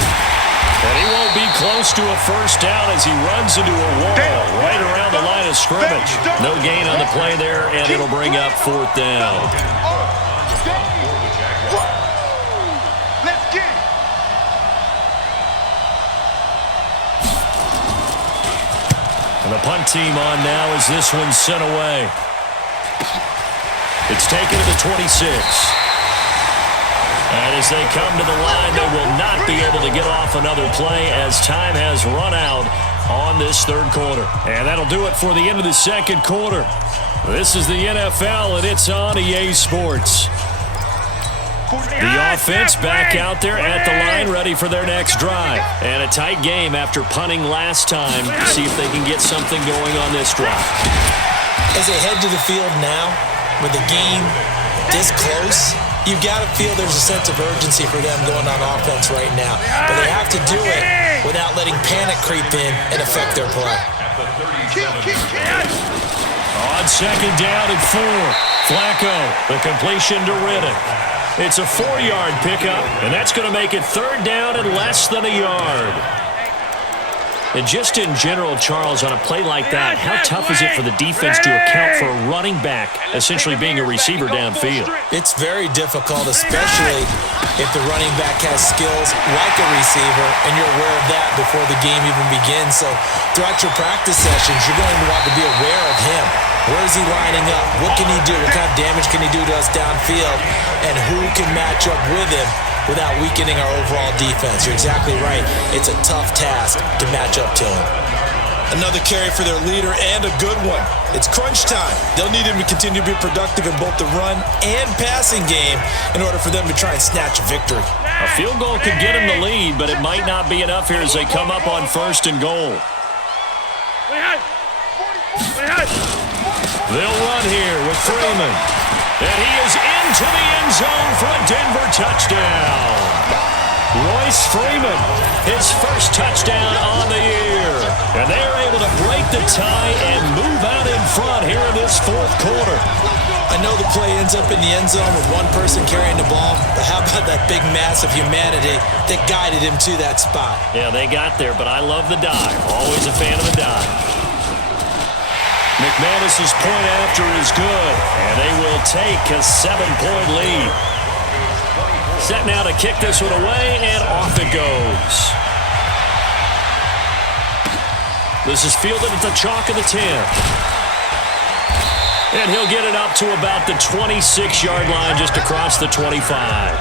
And he won't be close to a 1st down as he runs into a wall right around the line of scrimmage. No gain on the play there, and it'll bring up 4th down. And the punt team on now as this one's sent away. It's taken to the 26. And as they come to the line, they will not be able to get off another play as time has run out on this 3rd quarter. And that'll do it for the end of the 2nd quarter. This is the NFL, and it's on EA Sports. The offense back out there at the line, ready for their next drive. And a tight game after punting last time. See if they can get something going on this drive. As they head to the field now, with the game this close, you've got to feel there's a sense of urgency for them going on offense right now. But they have to do it without letting panic creep in and affect their play. On 2nd down and 4, Flacco, the completion to Riddick. It's a 4-yard pickup, and that's going to make it 3rd down and less than a yard. And just in general, Charles, on a play like that, how tough is it for the defense to account for a running back essentially being a receiver downfield? It's very difficult, especially if the running back has skills like a receiver, and you're aware of that before the game even begins. So throughout your practice sessions, you're going to want to be aware of him. Where is he lining up? What can he do? What kind of damage can he do to us downfield? And who can match up with him without weakening our overall defense? You're exactly right. It's a tough task to match up to him. Another carry for their leader, and a good one. It's crunch time. They'll need him to continue to be productive in both the run and passing game in order for them to try and snatch a victory. A field goal could get him the lead, but it might not be enough here as they come up on 1st and goal. They'll run here with Freeman. And he is into the end zone for a Denver touchdown. Royce Freeman, his 1st touchdown on the year. And they're able to break the tie and move out in front here in this 4th quarter. I know the play ends up in the end zone with one person carrying the ball, but how about that big mass of humanity that guided him to that spot? Yeah, they got there, but I love the dive. Always a fan of the dive. McManus's point after is good, and they will take a 7-point lead. Set now to kick this one away, and off it goes. This is fielded at the chalk of the 10. And he'll get it up to about the 26-yard line, just across the 25.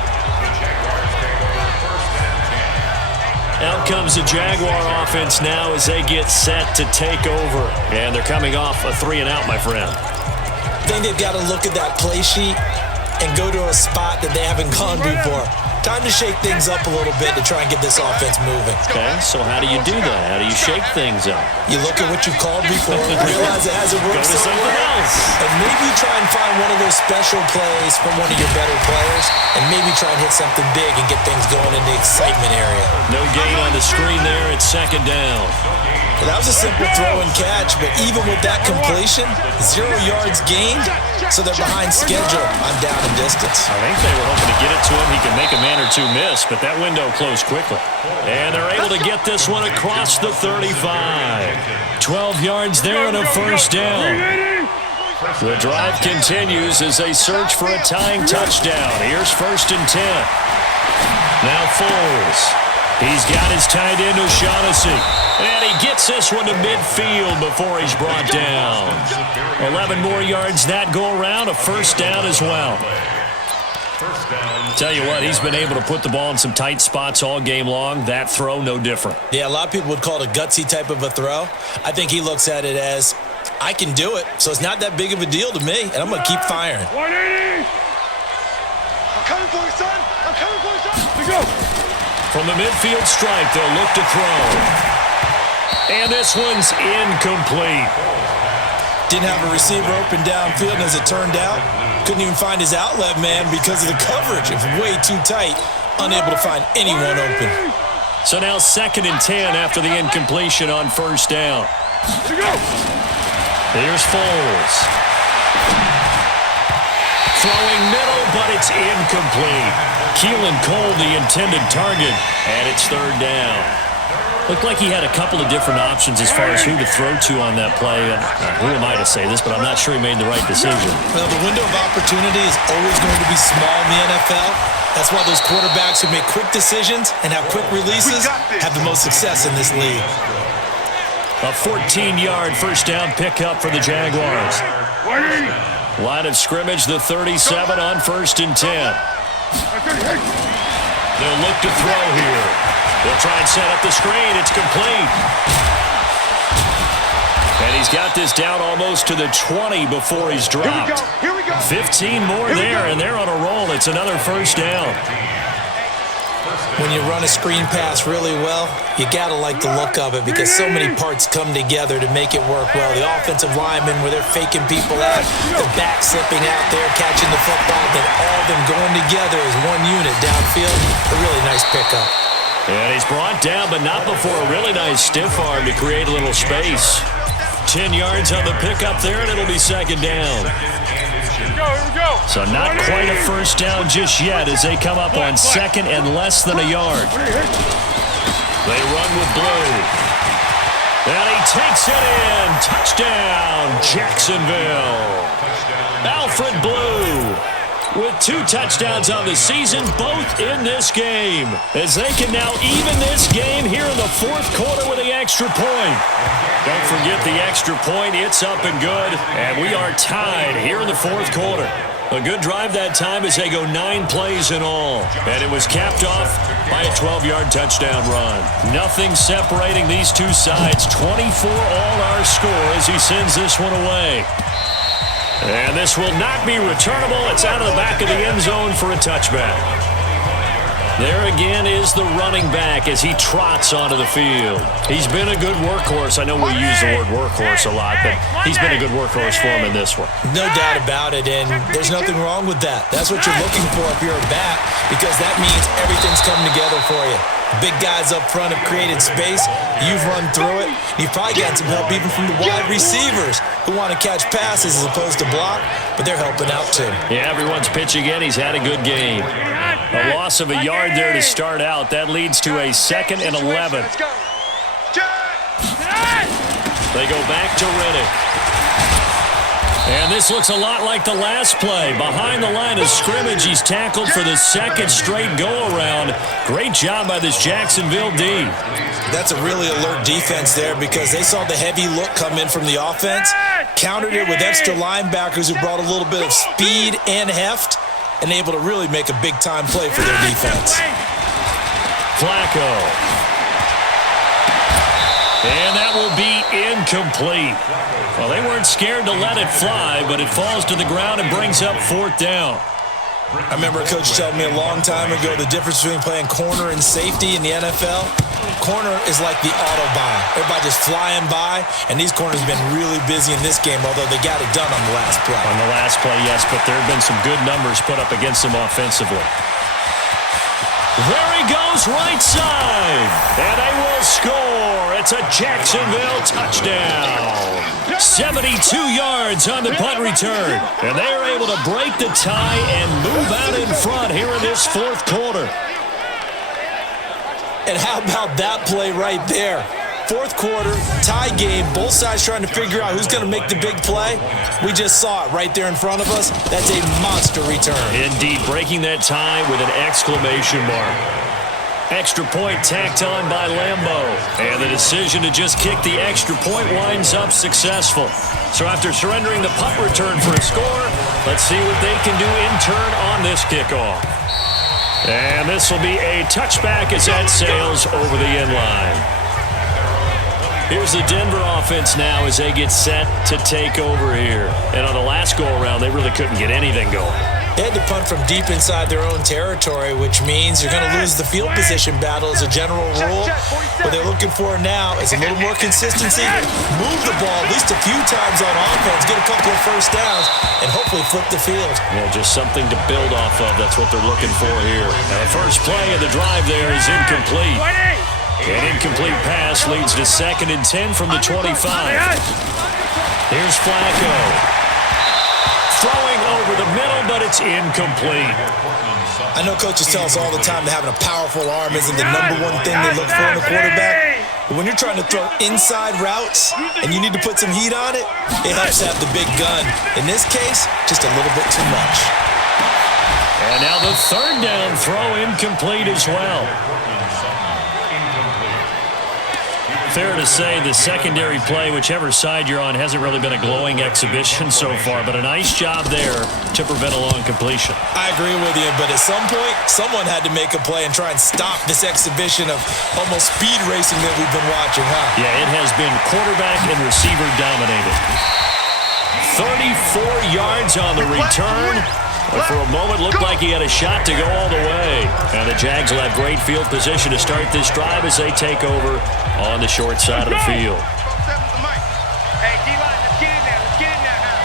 Out comes the Jaguar offense now as they get set to take over. And they're coming off a 3-and-out, my friend. I think they've got to look at that play sheet and go to a spot that they haven't gone before. Time to shake things up a little bit to try and get this offense moving. Okay, so how do you do that? How do you shake things up? You look at what you've called before, realize it hasn't worked Go to so something well, else. and maybe try and find one of those special plays from one of your better players, and maybe try and hit something big and get things going in the excitement area. No gain on the screen there. It's 2nd down. Well, that was a simple throw and catch, but even with that completion, 0 yards gained, so they're behind schedule on down and distance. I think they were hoping to get it to him. He could make a man or two miss, but that window closed quickly. And they're able to get this one across the 35. 12 yards there and a 1st down. The drive continues as they search for a tying touchdown. Here's 1st and 10. Now Foles. He's got his tight end O'Shaughnessy. And he gets this one to midfield before he's brought down. 11 more yards that go around, a 1st down as well. Tell you what, he's been able to put the ball in some tight spots all game long. That throw, no different. Yeah, a lot of people would call it a gutsy type of a throw. I think he looks at it as, I can do it, so it's not that big of a deal to me, and I'm going to keep firing. 180! I'm coming for you, son! I'm coming for you, son! Let's go! From the midfield stripe, they'll look to throw. And this one's incomplete. Didn't have a receiver open downfield, and as it turned out, couldn't even find his outlet man because of the coverage. It was way too tight, unable to find anyone open. So now 2nd and 10 after the incompletion on 1st down. Let's go! Here's Foles. Throwing middle, but it's incomplete. Keelan Cole, the intended target, and it's 3rd down. Looked like he had a couple of different options as far as who to throw to on that play. Who am I to say this, but I'm not sure he made the right decision. Well, the window of opportunity is always going to be small in the NFL. That's why those quarterbacks who make quick decisions and have quick releases have the most success in this league. A 14-yard 1st down pickup for the Jaguars. Line of scrimmage, the 37 on 1st and 10. They'll look to throw here. They'll try and set up the screen. It's complete. And he's got this down almost to the 20 before he's dropped. Here we go. 15 more there, and they're on a roll. It's another 1st down. When you run a screen pass really well, you got to like the look of it because so many parts come together to make it work well. The offensive linemen, where they're faking people out, the back slipping out there, catching the football, then all of them going together as one unit downfield. A really nice pickup. And he's brought down, but not before a really nice stiff arm to create a little space. 10 yards on the pickup there, and it'll be 2nd down. Here we go. So not quite a 1st down just yet as they come up on 2nd and less than a yard. They run with Blue. And he takes it in. Touchdown, Jacksonville. Alfred Blue with 2 touchdowns on the season, both in this game, as they can now even this game here in the 4th quarter with the extra point. Don't forget the extra point. It's up and good, and we are tied here in the 4th quarter. A good drive that time as they go 9 plays in all, and it was capped off by a 12-yard touchdown run. Nothing separating these two sides. 24 all our score as he sends this one away. And this will not be returnable. It's out of the back of the end zone for a touchback. There again is the running back as he trots onto the field. He's been a good workhorse. I know we use the word workhorse a lot, but he's been a good workhorse for him in this one. No doubt about it, and there's nothing wrong with that. That's what you're looking for if you're a back, because that means everything's coming together for you. Big guys up front have created space. You've run through it. You've probably got some help even from the wide receivers who want to catch passes as opposed to block, but they're helping out too. Yeah, everyone's pitching in. He's had a good game. A loss of a yard there to start out. That leads to a 2nd and 11. They go back to Riddick. And this looks a lot like the last play. Behind the line of scrimmage, he's tackled for the 2nd straight go-around. Great job by this Jacksonville D. That's a really alert defense there because they saw the heavy look come in from the offense, countered it with extra linebackers who brought a little bit of speed and heft, and able to really make a big-time play for their defense. Flacco. And that will be incomplete. Well, they weren't scared to let it fly, but it falls to the ground and brings up 4th down. I remember a coach telling me a long time ago the difference between playing corner and safety in the NFL. Corner is like the Autobahn. Everybody just flying by, and these corners have been really busy in this game, although they got it done on the last play. On the last play, yes, but there have been some good numbers put up against them offensively. There he goes, right side, and they will score. It's a Jacksonville touchdown. 72 yards on the punt return, and they are able to break the tie and move out in front here in this 4th quarter. And how about that play right there? 4th quarter, tie game, both sides trying to figure out who's going to make the big play. We just saw it right there in front of us. That's a monster return. Indeed, breaking that tie with an exclamation mark. Extra point tacked on by Lambeau. And the decision to just kick the extra point winds up successful. So after surrendering the punt return for a score, let's see what they can do in turn on this kickoff. And this will be a touchback as that sails over the end line. Here's the Denver offense now as they get set to take over here. And on the last go-around, they really couldn't get anything going. They had to punt from deep inside their own territory, which means you're going to lose the field position battle as a general rule. What they're looking for now is a little more consistency, move the ball at least a few times on offense, get a couple of first downs, and hopefully flip the field. Well, just something to build off of. That's what they're looking for here. Now, the first play of the drive there is incomplete. An incomplete pass leads to 2nd and 10 from the 25. Here's Flacco. Throwing over the middle, but it's incomplete. I know coaches tell us all the time that having a powerful arm isn't the number one thing they look for in a quarterback. But when you're trying to throw inside routes and you need to put some heat on it, it helps to have the big gun. In this case, just a little bit too much. And now the 3rd down throw incomplete as well. Fair to say the secondary play, whichever side you're on, hasn't really been a glowing exhibition so far, but a nice job there to prevent a long completion. I agree with you, but at some point, someone had to make a play and try and stop this exhibition of almost speed racing that we've been watching, huh? Yeah, it has been quarterback and receiver dominated. 34 yards on the return. But for a moment, looked like he had a shot to go all the way. And the Jags will have great field position to start this drive as they take over on the short side of the field. Hey, D-line, let's get in there. Let's get in there now.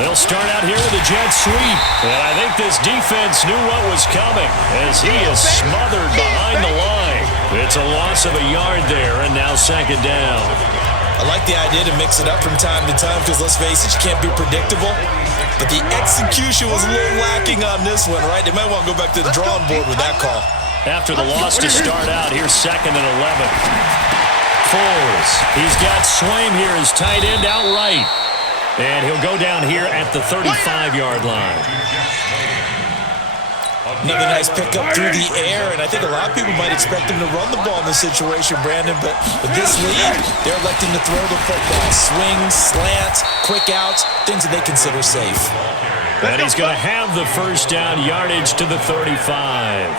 They'll start out here with a jet sweep. And I think this defense knew what was coming as he is smothered behind the line. It's a loss of a yard there, and now 2nd down. I like the idea to mix it up from time to time because, let's face it, you can't be predictable. But the execution was a little lacking on this one, right? They might want to go back to the drawing board with that call. After the loss to start out, here's 2nd and 11. Foles. He's got Swaim here as tight end outright. And he'll go down here at the 35-yard line. Another nice pickup through the air, and I think a lot of people might expect him to run the ball in this situation, Brandon, but with this lead, they're electing to throw the football. Swings, slants, quick outs, things that they consider safe. And he's going to have the first down, yardage to the 35.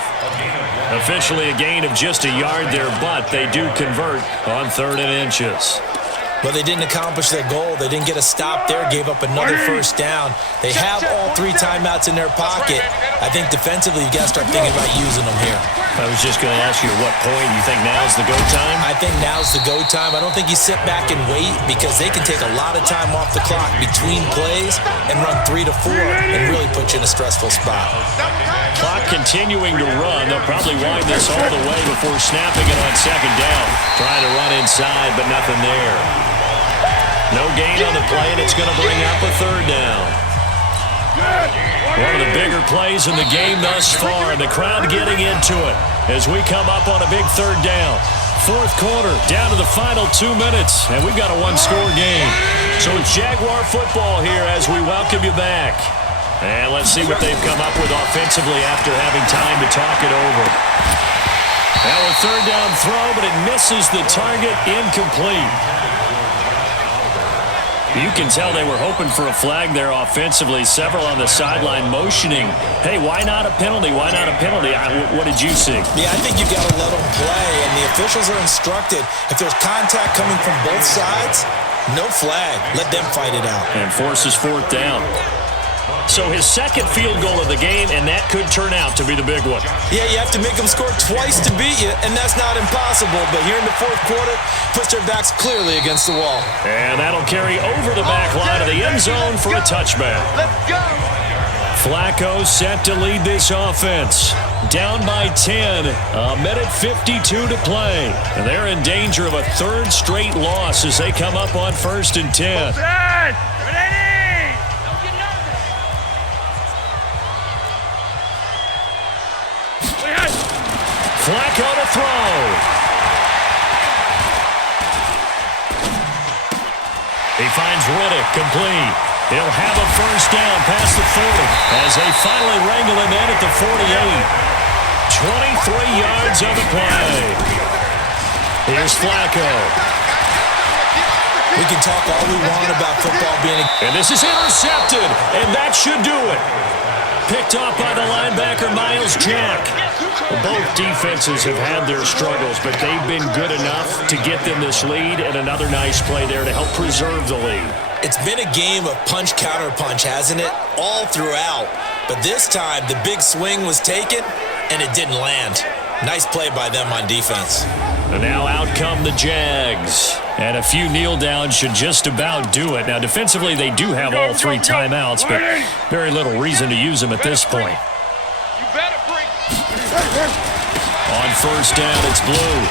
Officially a gain of just a yard there, but they do convert on 3rd and inches. But they didn't accomplish their goal. They didn't get a stop there, gave up another first down. They have all 3 timeouts in their pocket. I think defensively, you got to start thinking about using them here. I was just going to ask you at what point you think now's the go time? I think now's the go time. I don't think you sit back and wait because they can take a lot of time off the clock between plays and run 3 to 4 and really put you in a stressful spot. Clock continuing to run. They'll probably wind this all the way before snapping it on 2nd down. Trying to run inside, but nothing there. No gain on the play, and it's going to bring up a 3rd down. One of the bigger plays in the game thus far, and the crowd getting into it as we come up on a big 3rd down. 4th quarter, down to the final 2 minutes, and we've got a 1-score game. So it's Jaguar football here as we welcome you back. And let's see what they've come up with offensively after having time to talk it over. Now a 3rd down throw, but it misses the target, incomplete. You can tell they were hoping for a flag there offensively. Several on the sideline motioning, hey, why not a penalty? Why not a penalty? What did you see? Yeah, I think you got to let them play, and the officials are instructed, if there's contact coming from both sides, no flag. Let them fight it out. And forces fourth down. So his second field goal of the game, and that could turn out to be the big one. Yeah, you have to make them score twice to beat you, and that's not impossible. But here in the fourth quarter, puts their backs clearly against the wall. And that'll carry over the back line of the end zone for a touchback. Let's go. Flacco set to lead this offense. Down by 10, a minute 52 to play. And they're in danger of a third straight loss as they come up on 1st and 10. Flacco to throw. He finds Riddick complete. He'll have a first down past the 40 as they finally wrangle him in at the 48. 23 yards on the play. Here's Flacco. We can talk all we want about football being And this is intercepted, and that should do it. Picked off by the linebacker, Miles Jack. Both defenses have had their struggles, but they've been good enough to get them this lead, and another nice play there to help preserve the lead. It's been a game of punch-counter-punch, hasn't it? All throughout. But this time, the big swing was taken, and it didn't land. Nice play by them on defense. And now out come the Jags. And a few kneel downs should just about do it. Now, defensively, they do have all three timeouts, but very little reason to use them at this point. You better bring. On first down, it's Blue.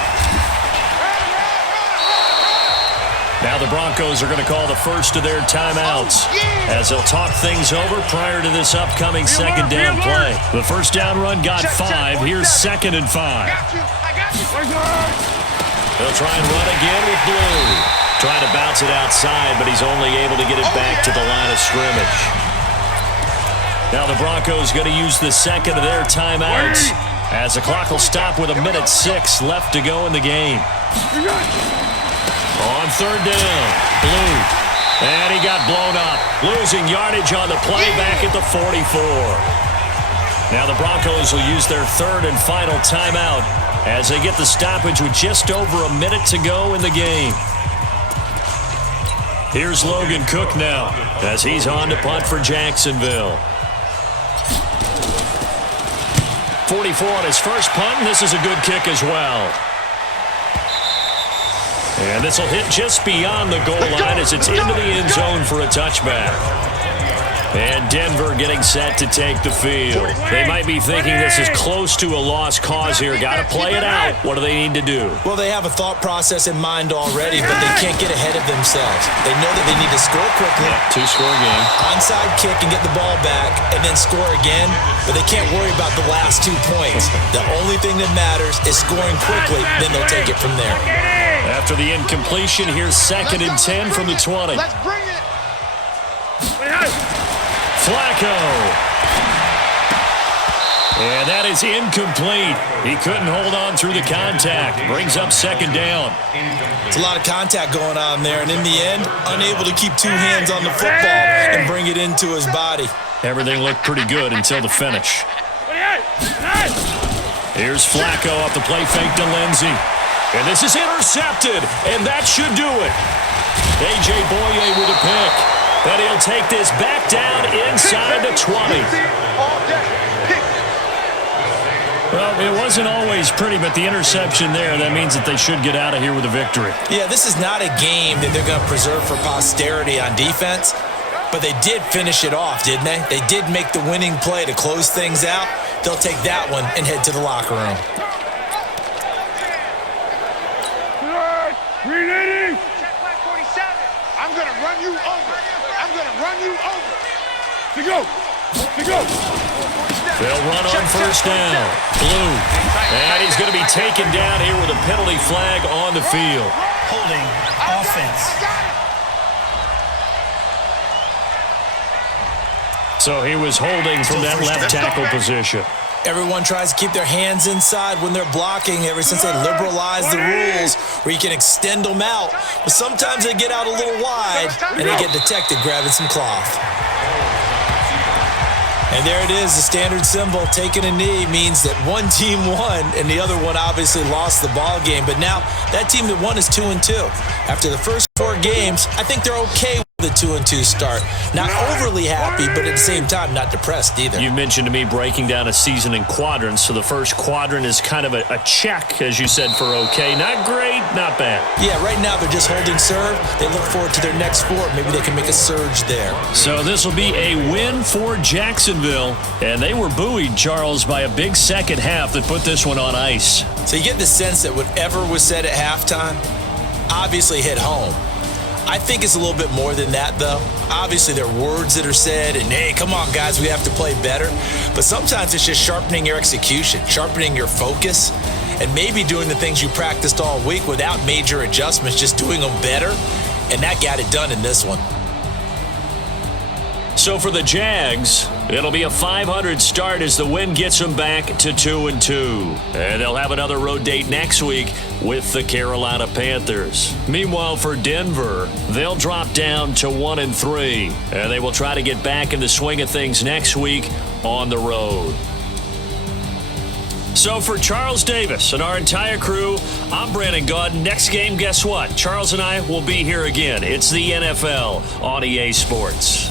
Now the Broncos are going to call the first of their timeouts as they'll talk things over prior to this upcoming second down play. The first down run got 5. Here's 2nd and 5. They'll try and run again with Blue. Trying to bounce it outside, but he's only able to get it back to the line of scrimmage. Now the Broncos going to use the second of their timeouts as the clock will stop with 1:06 left to go in the game. On third down, Blue. And he got blown up. Losing yardage on the play back at the 44. Now the Broncos will use their third and final timeout as they get the stoppage with just over a minute to go in the game. Here's Logan Cook now as he's on to punt for Jacksonville. 44 on his first punt, and this is a good kick as well. And this will hit just beyond the goal line as it's into the end zone for a touchback. And Denver getting set to take the field. They might be thinking this is close to a lost cause here. Got to play it out. What do they need to do? Well, they have a thought process in mind already, but they can't get ahead of themselves. They know that they need to score quickly. Yeah, 2-score game. Onside kick and get the ball back, and then score again. But they can't worry about the last 2 points. The only thing that matters is scoring quickly, then they'll take it from there. After the incompletion, here's 2nd and 10 from the 20. Let's bring it. Flacco. And that is incomplete. He couldn't hold on through the contact. Brings up 2nd down. It's a lot of contact going on there, and in the end, unable to keep 2 hands on the football and bring it into his body. Everything looked pretty good until the finish. Here's Flacco off the play fake to Lindsey. And this is intercepted, and that should do it. A.J. Boye with a pick. But he'll take this back down inside the 20. Well, it wasn't always pretty, but the interception there, that means that they should get out of here with a victory. Yeah, this is not a game that they're going to preserve for posterity on defense, but they did finish it off, didn't they? They did make the winning play to close things out. They'll take that one and head to the locker room. Reloading. Check flag 47. I'm going to run you over. I'm going to run you over. To go. To go. They'll run on first down. Blue. And he's going to be taken down here with a penalty flag on the field. Holding offense. So he was holding from that left tackle position. Everyone tries to keep their hands inside when they're blocking ever since they liberalized the rules where you can extend them out. But sometimes they get out a little wide and they get detected grabbing some cloth. And there it is, the standard symbol. Taking a knee means that one team won and the other one obviously lost the ball game. But now that team that won is 2-2. After the first 4 games, I think they're okay with the 2-2 start. Not overly happy, but at the same time, not depressed either. You mentioned to me breaking down a season in quadrants. So the first quadrant is kind of a check, as you said, for okay. Not great, not bad. Yeah, right now they're just holding serve. They look forward to their next 4. Maybe they can make a surge there. So this will be a win for Jacksonville. And they were buoyed, Charles, by a big second half that put this one on ice. So you get the sense that whatever was said at halftime obviously hit home. I think it's a little bit more than that, though. Obviously, there are words that are said, and hey, come on, guys, we have to play better. But sometimes it's just sharpening your execution, sharpening your focus, and maybe doing the things you practiced all week without major adjustments, just doing them better. And that got it done in this one. So for the Jags, it'll be a 500 start as the win gets them back to 2-2. And they'll have another road date next week with the Carolina Panthers. Meanwhile, for Denver, they'll drop down to 1-3. And they will try to get back in the swing of things next week on the road. So for Charles Davis and our entire crew, I'm Brandon Gaudin. Next game, guess what? Charles and I will be here again. It's the NFL on EA Sports.